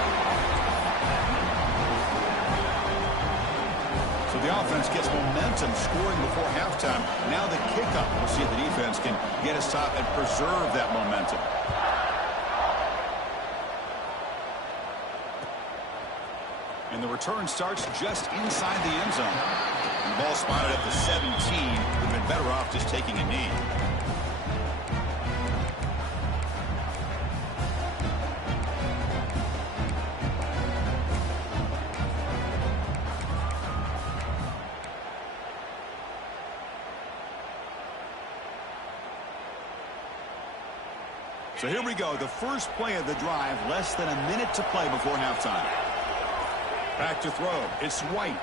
So the offense gets momentum scoring before halftime. Now the kickoff. We'll see if the defense can get a stop and preserve that momentum. And the return starts just inside the end zone. And the ball spotted at the 17. Would have been better off just taking a knee. So here we go, the first play of the drive, less than a minute to play before halftime. Back to throw, it's White.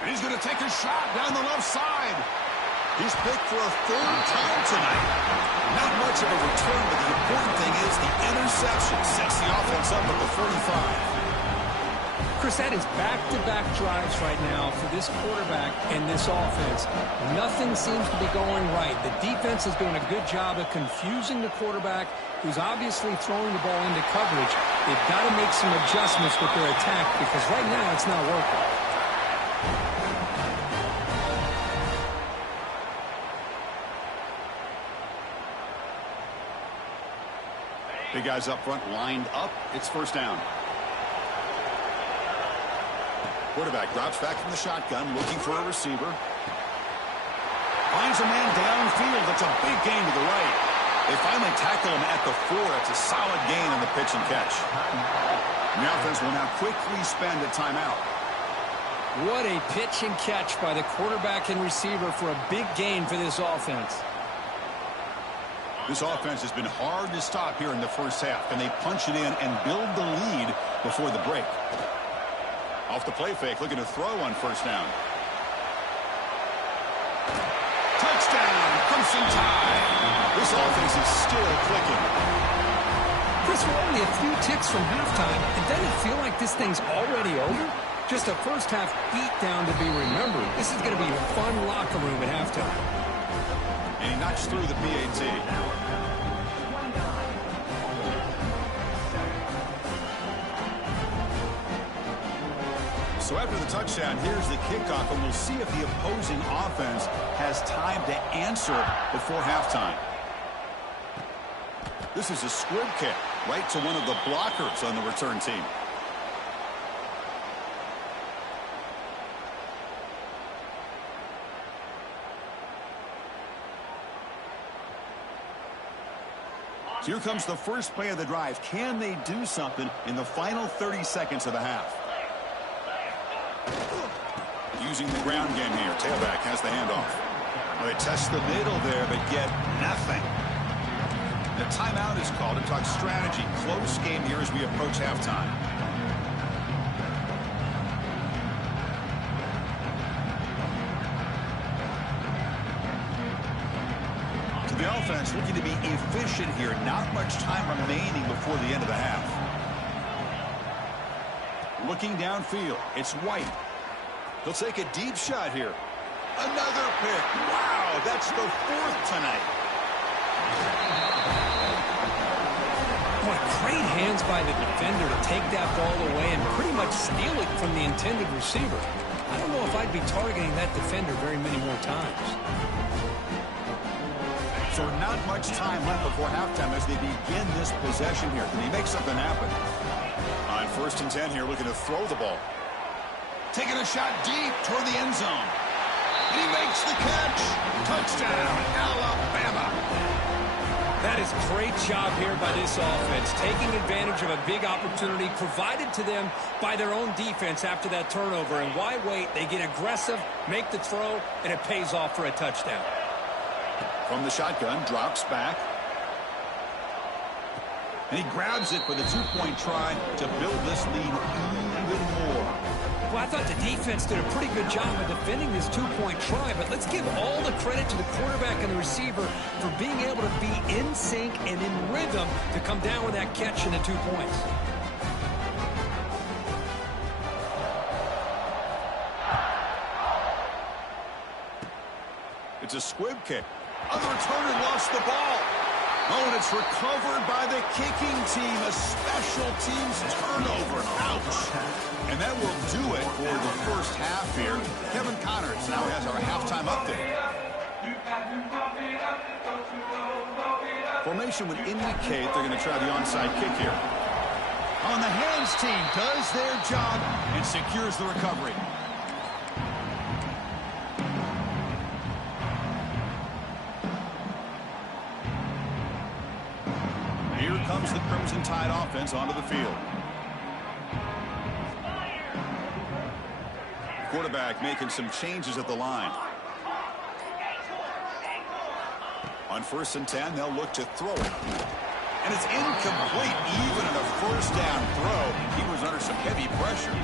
And he's going to take a shot down the left side. He's picked for a 3rd time tonight. Not much of a return, but the important thing is the interception sets the offense up at the 45. Chris, that is back-to-back drives right now for this quarterback and this offense. Nothing seems to be going right. The defense is doing a good job of confusing the quarterback, who's obviously throwing the ball into coverage. They've got to make some adjustments with their attack because right now it's not working. Big guys up front lined up. It's 1st down. Quarterback drops back from the shotgun, looking for a receiver. Finds a man downfield. That's a big gain to the right. They finally tackle him at the 4. It's a solid gain on the pitch and catch. And the offense will now quickly spend a timeout. What a pitch and catch by the quarterback and receiver for a big gain for this offense. This offense has been hard to stop here in the first half, and they punch it in and build the lead before the break. Off the play fake, looking to throw on 1st down. Touchdown, Crimson Tide. This offense is still clicking. Chris, we're only a few ticks from halftime, and doesn't it feel like this thing's already over? Just a first half beatdown to be remembered. This is going to be a fun locker room at halftime. And he knocks through the PAT. So after the touchdown, here's the kickoff, and we'll see if the opposing offense has time to answer before halftime. This is a squib kick right to one of the blockers on the return team. So here comes the first play of the drive. Can they do something in the final 30 seconds of the half? Using the ground game here. Tailback has the handoff. Well, they test the middle there, but get nothing. The timeout is called to talk strategy. Close game here as we approach halftime. So the offense looking to be efficient here. Not much time remaining before the end of the half. Looking downfield, it's White. He'll take a deep shot here. Another pick. Wow, that's the 4th tonight. Boy, great hands by the defender to take that ball away and pretty much steal it from the intended receiver. I don't know if I'd be targeting that defender very many more times. So not much time left before halftime as they begin this possession here. Can he make something happen? On 1st and 10 here, looking to throw the ball. Taking a shot deep toward the end zone. And he makes the catch. Touchdown, Alabama. That is great job here by this offense, taking advantage of a big opportunity provided to them by their own defense after that turnover. And why wait? They get aggressive, make the throw, and it pays off for a touchdown. From the shotgun, drops back. And he grabs it for the 2-point try to build this lead even more. Well, I thought the defense did a pretty good job of defending this 2-point try, but let's give all the credit to the quarterback and the receiver for being able to be in sync and in rhythm to come down with that catch and the 2 points. It's a squib kick. On the returner, lost the ball. Oh, and it's recovered by the kicking team. A special teams turnover. Ouch. And that will do it for the first half here. Kevin Connors now has our halftime update. Formation would indicate they're going to try the onside kick here. On the hands team does their job and secures the recovery. Here comes the Crimson Tide offense onto the field. Quarterback making some changes at the line. On 1st and 10, they'll look to throw it. And it's incomplete. Even in a first down throw, he was under some heavy pressure.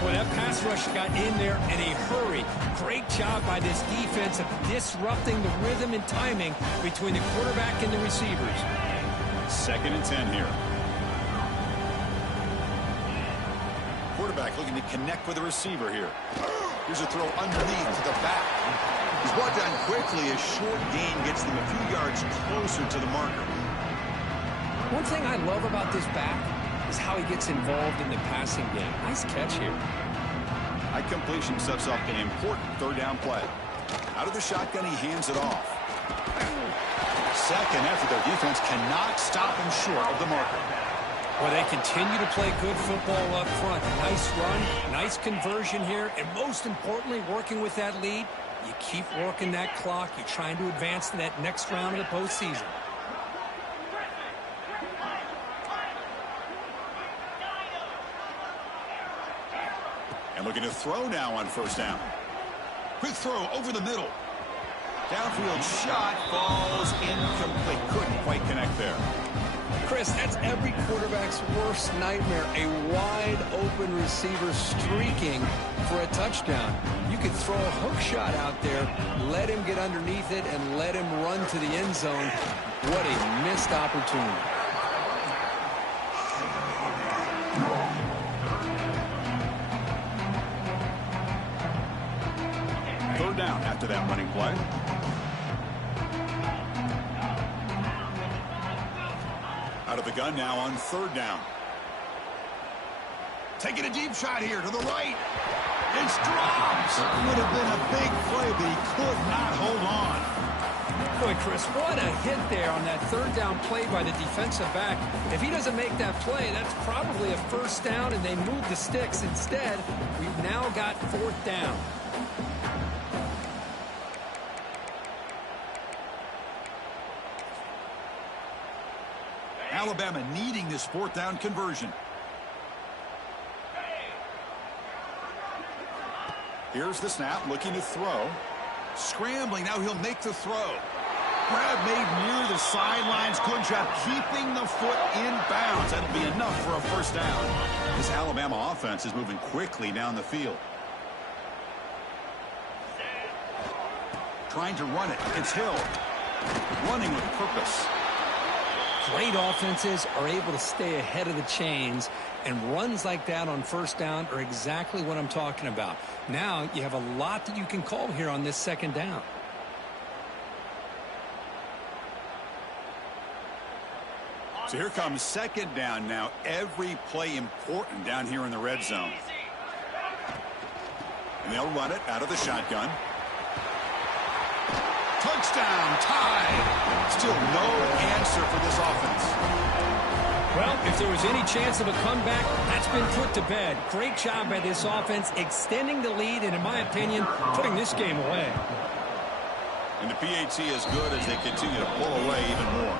Boy, that pass rush got in there in a hurry. Great job by this defense of disrupting the rhythm and timing between the quarterback and the receivers. 2nd and 10 here. Quarterback looking to connect with the receiver here. Here's a throw underneath to the back. He's brought down quickly. A short gain gets them a few yards closer to the marker. One thing I love about this back is how he gets involved in the passing game. Nice catch here. High completion sets up an important 3rd down play. Out of the shotgun, he hands it off. 2nd after their defense cannot stop him short of the marker. Well, they continue to play good football up front. Nice run, nice conversion here, and most importantly, working with that lead, you keep working that clock. You're trying to advance to that next round of the postseason. And looking to throw now on 1st down. Quick throw over the middle. Downfield shot falls incomplete. Couldn't quite connect there. Chris, that's every quarterback's worst nightmare. A wide-open receiver streaking for a touchdown. You could throw a hook shot out there, let him get underneath it, and let him run to the end zone. What a missed opportunity. Third down after that running play. Out of the gun now on 3rd down. Taking a deep shot here to the right. It's dropped. Would have been a big play, but he could not hold on. Boy, Chris, what a hit there on that 3rd down play by the defensive back. If he doesn't make that play, that's probably a 1st down, and they move the sticks. Instead, we've now got 4th down. Alabama needing this 4th down conversion. Here's the snap, looking to throw. Scrambling, now he'll make the throw. Grab made near the sidelines. Good job keeping the foot in bounds. That'll be enough for a 1st down. This Alabama offense is moving quickly down the field. Trying to run it. It's Hill. Running with purpose. Great offenses are able to stay ahead of the chains, and runs like that on first down are exactly what I'm talking about. Now you have a lot that you can call here on this second down. So here comes second down now. Every play important down here in the red zone. And they'll run it out of the shotgun. Touchdown, tied. Still no answer for this offense. Well, if there was any chance of a comeback, that's been put to bed. Great job by this offense extending the lead and, in my opinion, putting this game away. And the PAT is good as they continue to pull away even more.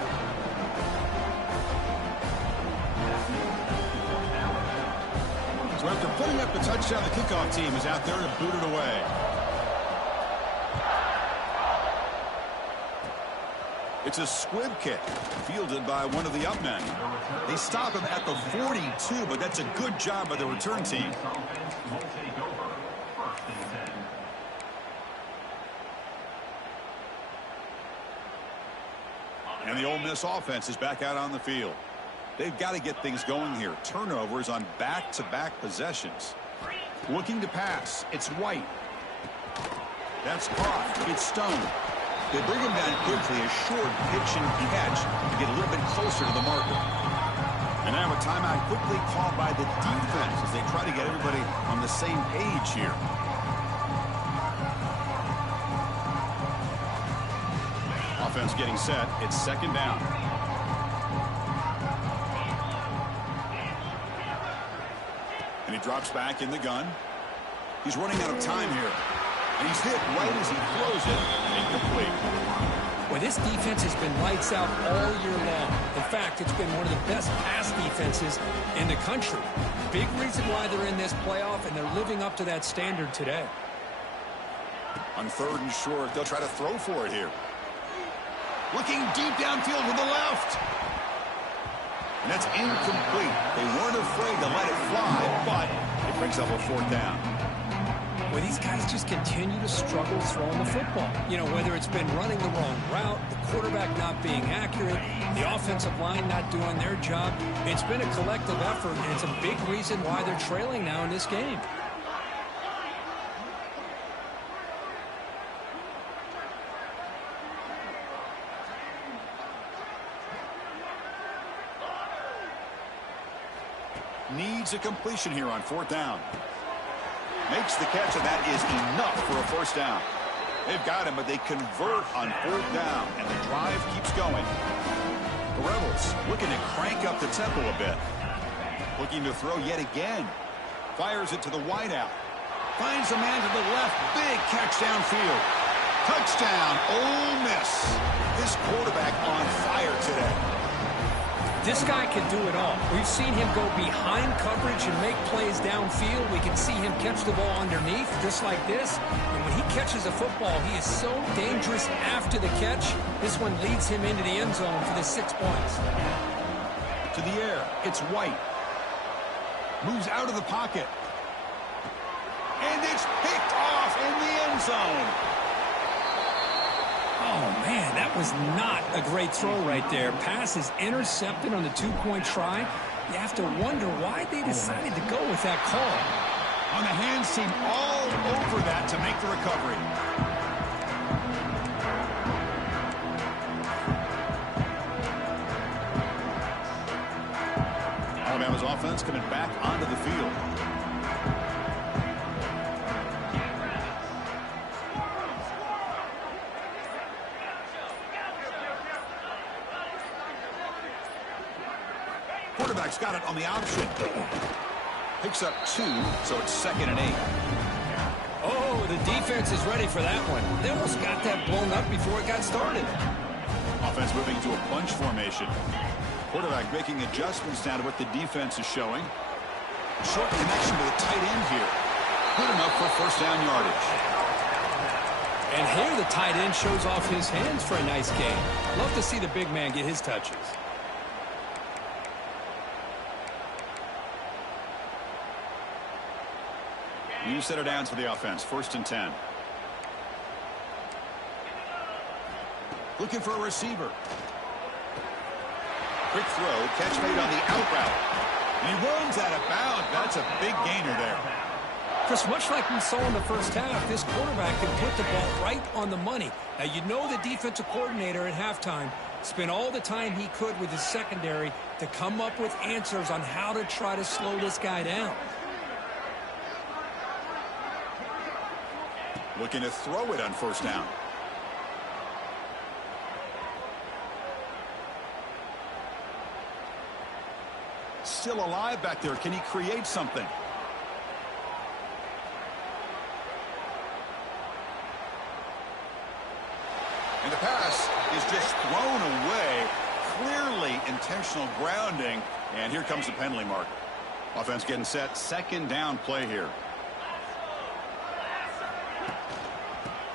So after putting up the touchdown, the kickoff team is out there to boot it away. It's a squib kick fielded by one of the up men. They stop him at the 42, but that's a good job by the return team. And the Ole Miss offense is back out on the field. They've got to get things going here. Turnovers on back-to-back possessions. Looking to pass. It's White. That's caught. It's Stone. They bring him down quickly, a short pitch and catch to get a little bit closer to the marker. And now a timeout quickly called by the defense as they try to get everybody on the same page here. Offense getting set. It's second down. And he drops back in the gun. He's running out of time here. And he's hit right as he throws it. Incomplete. Well, this defense has been lights out all year long. In fact, it's been one of the best pass defenses in the country. Big reason why they're in this playoff, and they're living up to that standard today. On third and short, they'll try to throw for it here. Looking deep downfield with the left. And that's incomplete. They weren't afraid to let it fly, but it brings up a fourth down. Well, these guys just continue to struggle throwing the football. You know, whether it's been running the wrong route, the quarterback not being accurate, the offensive line not doing their job. It's been a collective effort, and it's a big reason why they're trailing now in this game. Needs a completion here on fourth down. Makes the catch, and that is enough for a first down. They've got him, but they convert on fourth down, and the drive keeps going. The Rebels looking to crank up the tempo a bit. Looking to throw yet again. Fires it to the wideout. Finds a man to the left. Big catch downfield. Touchdown, Ole Miss. This quarterback on fire today. This guy can do it all. We've seen him go behind coverage and make plays downfield. We can see him catch the ball underneath, just like this. And when he catches a football, he is so dangerous after the catch. This one leads him into the end zone for the 6 points. To the air, it's White. Moves out of the pocket. And it's picked off in the end zone. Oh, man, that was not a great throw right there. Pass is intercepted on the two-point try. You have to wonder why they decided to go with that call. On the hands team all over that to make the recovery. Alabama's offense coming back onto the field. Quarterback's got it on the option. Picks up 2, so it's 2nd and 8. Oh, the defense is ready for that one. They almost got that blown up before it got started. Offense moving to a bunch formation. Quarterback making adjustments now to what the defense is showing. Short connection to the tight end here. Good enough for first down yardage. And here the tight end shows off his hands for a nice game. Love to see the big man get his touches. New set of downs for the offense. 1st and 10. Looking for a receiver. Quick throw, catch made on the out route. And he runs out of bounds. That's a big gainer there. Chris, much like we saw in the first half, this quarterback can put the ball right on the money. Now, you know the defensive coordinator at halftime spent all the time he could with his secondary to come up with answers on how to try to slow this guy down. Looking to throw it on first down. Still alive back there. Can he create something? And the pass is just thrown away. Clearly intentional grounding. And here comes the penalty mark. Offense getting set. Second down play here.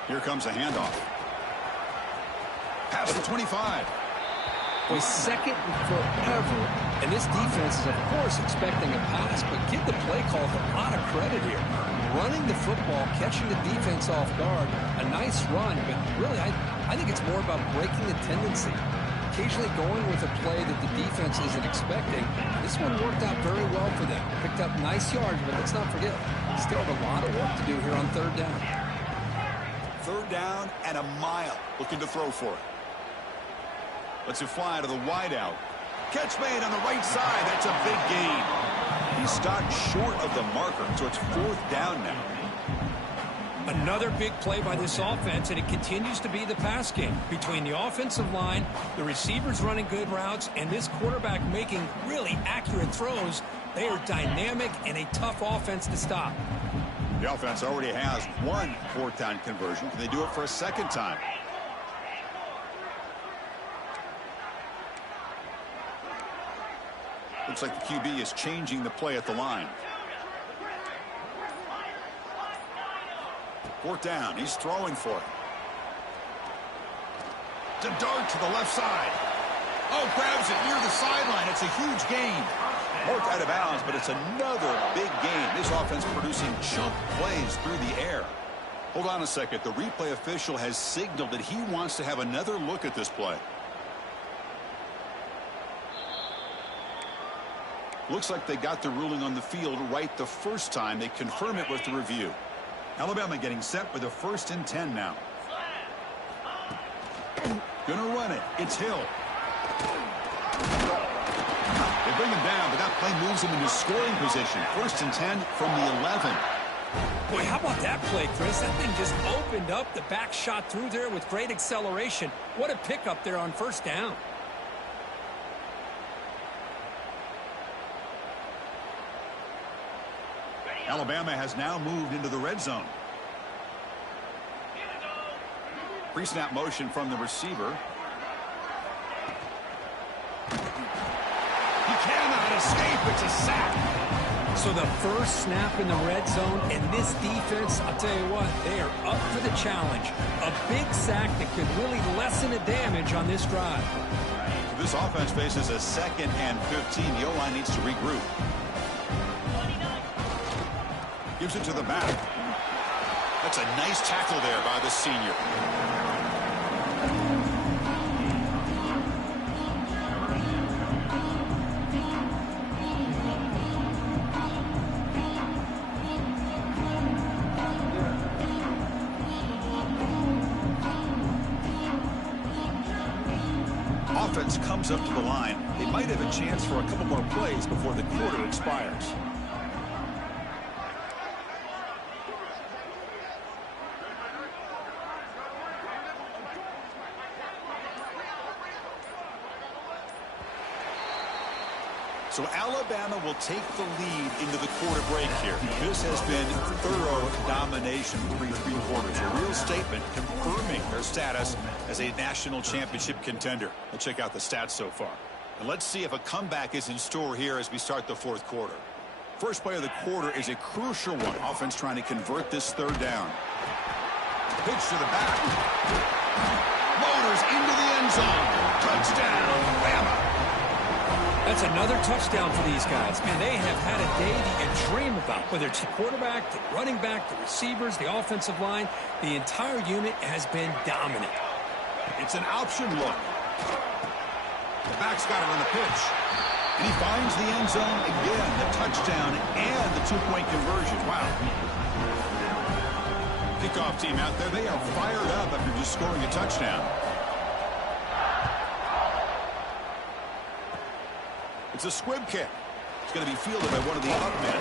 Here comes a handoff. Pass to 25. Was second and forever. And this defense is, of course, expecting a pass, but give the play call a lot of credit here. Running the football, catching the defense off guard, a nice run, but really, I think it's more about breaking the tendency. Occasionally going with a play that the defense isn't expecting. This one worked out very well for them. Picked up nice yards, but let's not forget, still have a lot of work to do here on third down. Third down and a mile. Looking to throw for it. Lets it fly to the wideout. Catch made on the right side. That's a big gain. He stopped short of the marker, so it's fourth down now. Another big play by this offense, and it continues to be the pass game. Between the offensive line, the receivers running good routes, and this quarterback making really accurate throws, they are dynamic and a tough offense to stop. The offense already has one fourth down conversion. Can they do it for a second time? Looks like the QB is changing the play at the line. Fourth down. He's throwing for it. To dart to the left side. Oh, grabs it near the sideline. It's a huge gain. Marked out of bounds, but it's another big gain. This offense producing chunk plays through the air. Hold on a second. The replay official has signaled that he wants to have another look at this play. Looks like they got the ruling on the field right the first time. They confirm it with the review. Alabama getting set with a 1st and 10 now. Gonna run it. It's Hill. They bring him down, but that play moves him into scoring position. 1st and 10 from the 11. Boy, how about that play, Chris? That thing just opened up. The back shot through there with great acceleration. What a pickup there on first down. Alabama has now moved into the red zone. Pre-snap motion from the receiver. He cannot escape. It's a sack. So the first snap in the red zone, and this defense, I'll tell you what, they are up for the challenge. A big sack that could really lessen the damage on this drive. This offense faces a 2nd and 15. The O-line needs to regroup. Gives it to the back. That's a nice tackle there by the senior. Offense comes up to the line. They might have a chance for a couple more plays before the quarter expires. So Alabama will take the lead into the quarter break here. This has been thorough domination through 3 quarters. A real statement confirming their status as a national championship contender. Let's check out the stats so far. And let's see if a comeback is in store here as we start the 4th quarter. First play of the quarter is a crucial one. Offense trying to convert this 3rd down. Pitch to the back. Motors into the end zone. Touchdown, Bama. That's another touchdown for these guys. Man, they have had a day that you dream about. Whether it's the quarterback, the running back, the receivers, the offensive line, the entire unit has been dominant. It's an option look. The back's got her on the pitch. And he finds the end zone again, the touchdown and the two-point conversion. Wow. Kickoff team out there, they are fired up after just scoring a touchdown. It's a squib kick. It's going to be fielded by one of the up men.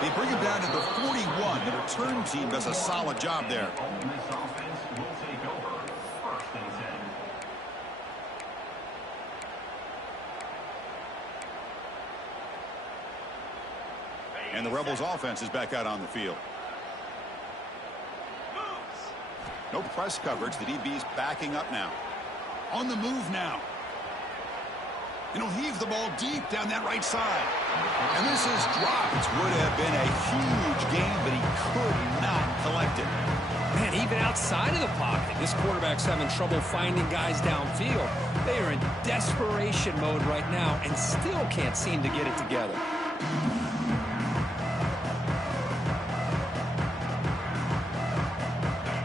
They bring him down to the 41. The return team does a solid job there. And the Rebels offense is back out on the field. No press coverage. The DB's backing up now. On the move now. And he'll heave the ball deep down that right side. And this is dropped. Would have been a huge gain, but he could not collect it. Man, even outside of the pocket, this quarterback's having trouble finding guys downfield. They are in desperation mode right now and still can't seem to get it together.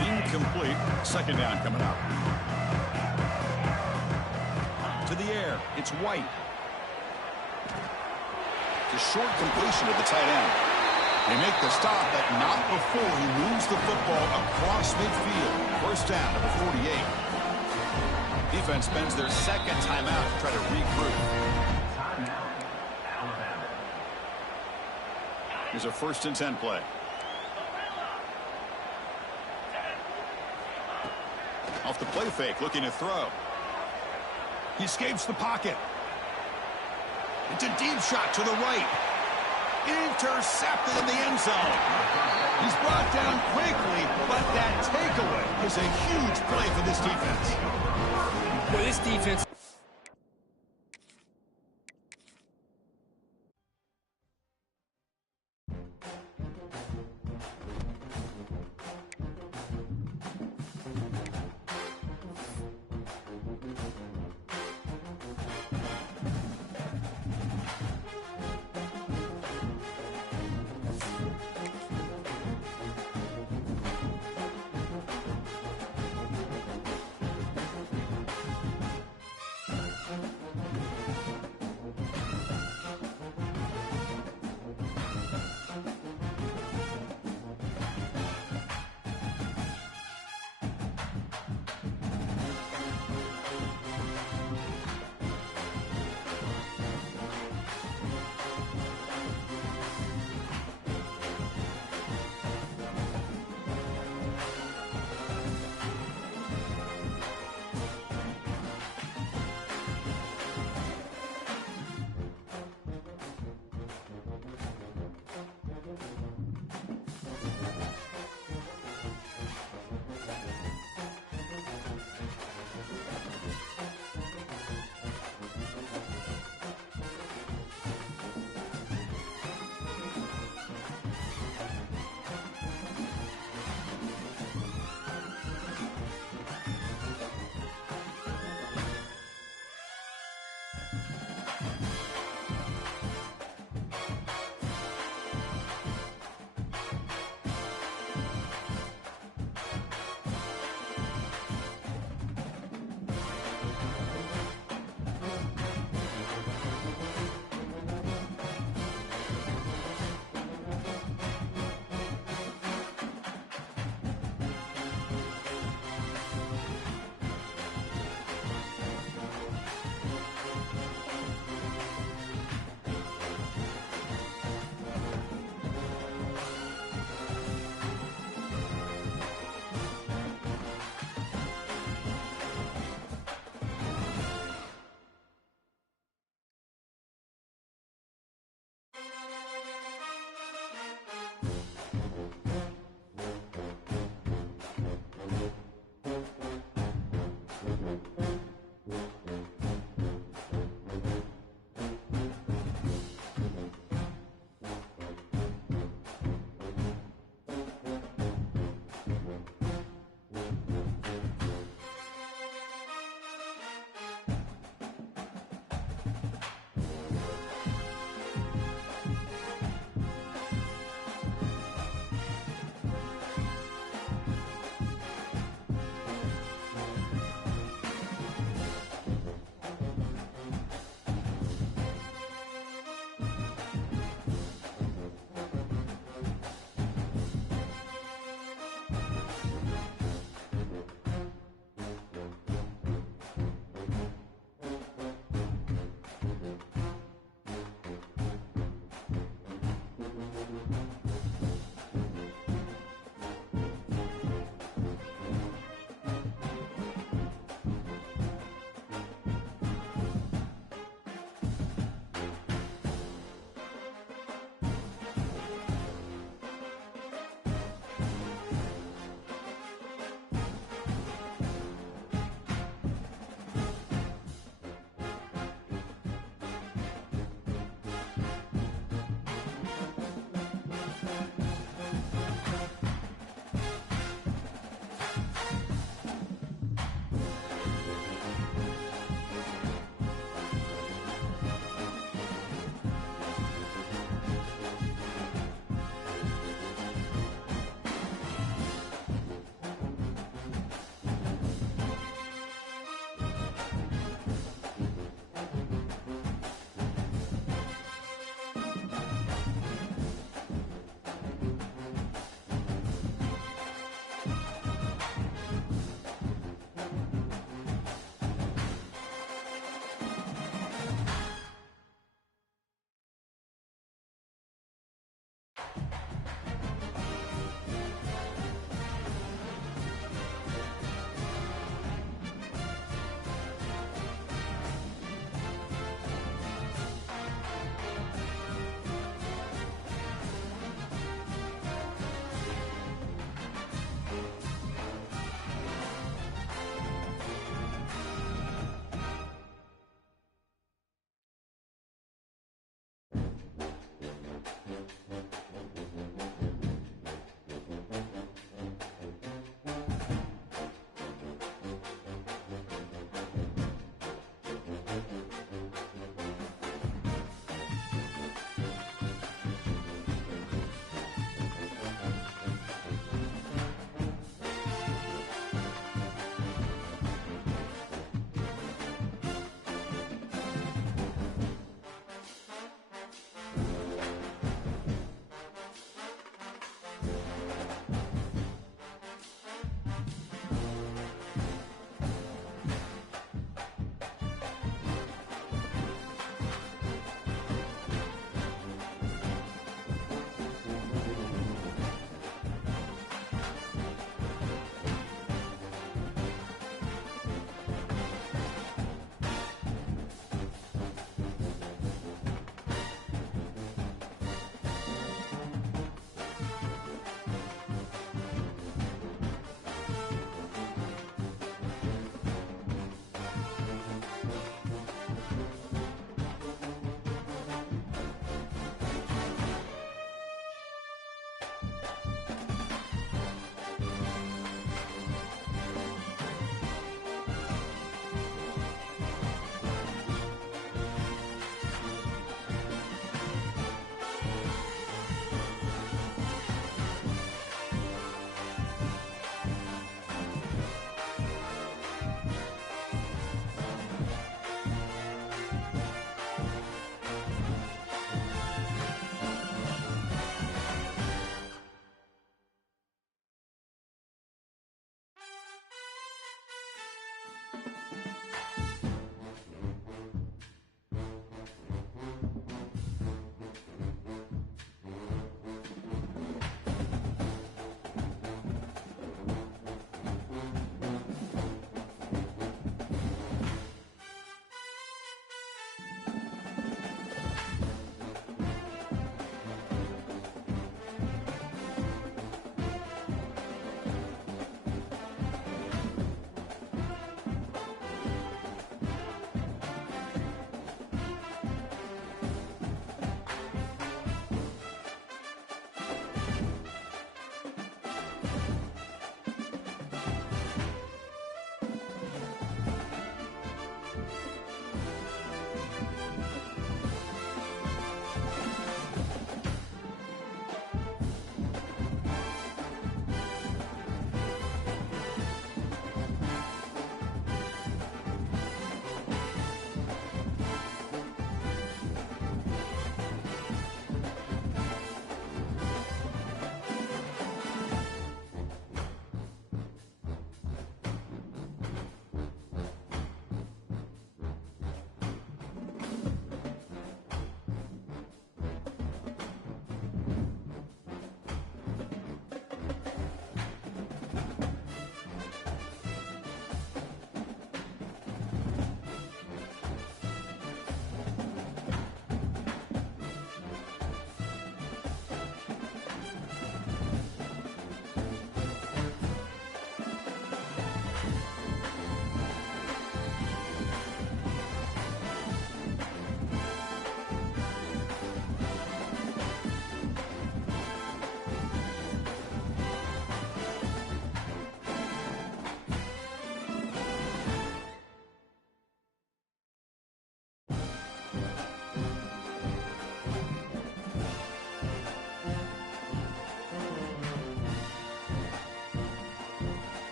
Incomplete. Second down coming up. To the air. It's White. The short completion of the tight end. They make the stop, but not before he moves the football across midfield. First down, number 48. Defense spends their second timeout to try to regroup. Here's a 1st and 10 play. Off the play fake, looking to throw. He escapes the pocket. It's a deep shot to the right. Intercepted in the end zone. He's brought down quickly, but that takeaway is a huge play for this defense. Well, this defense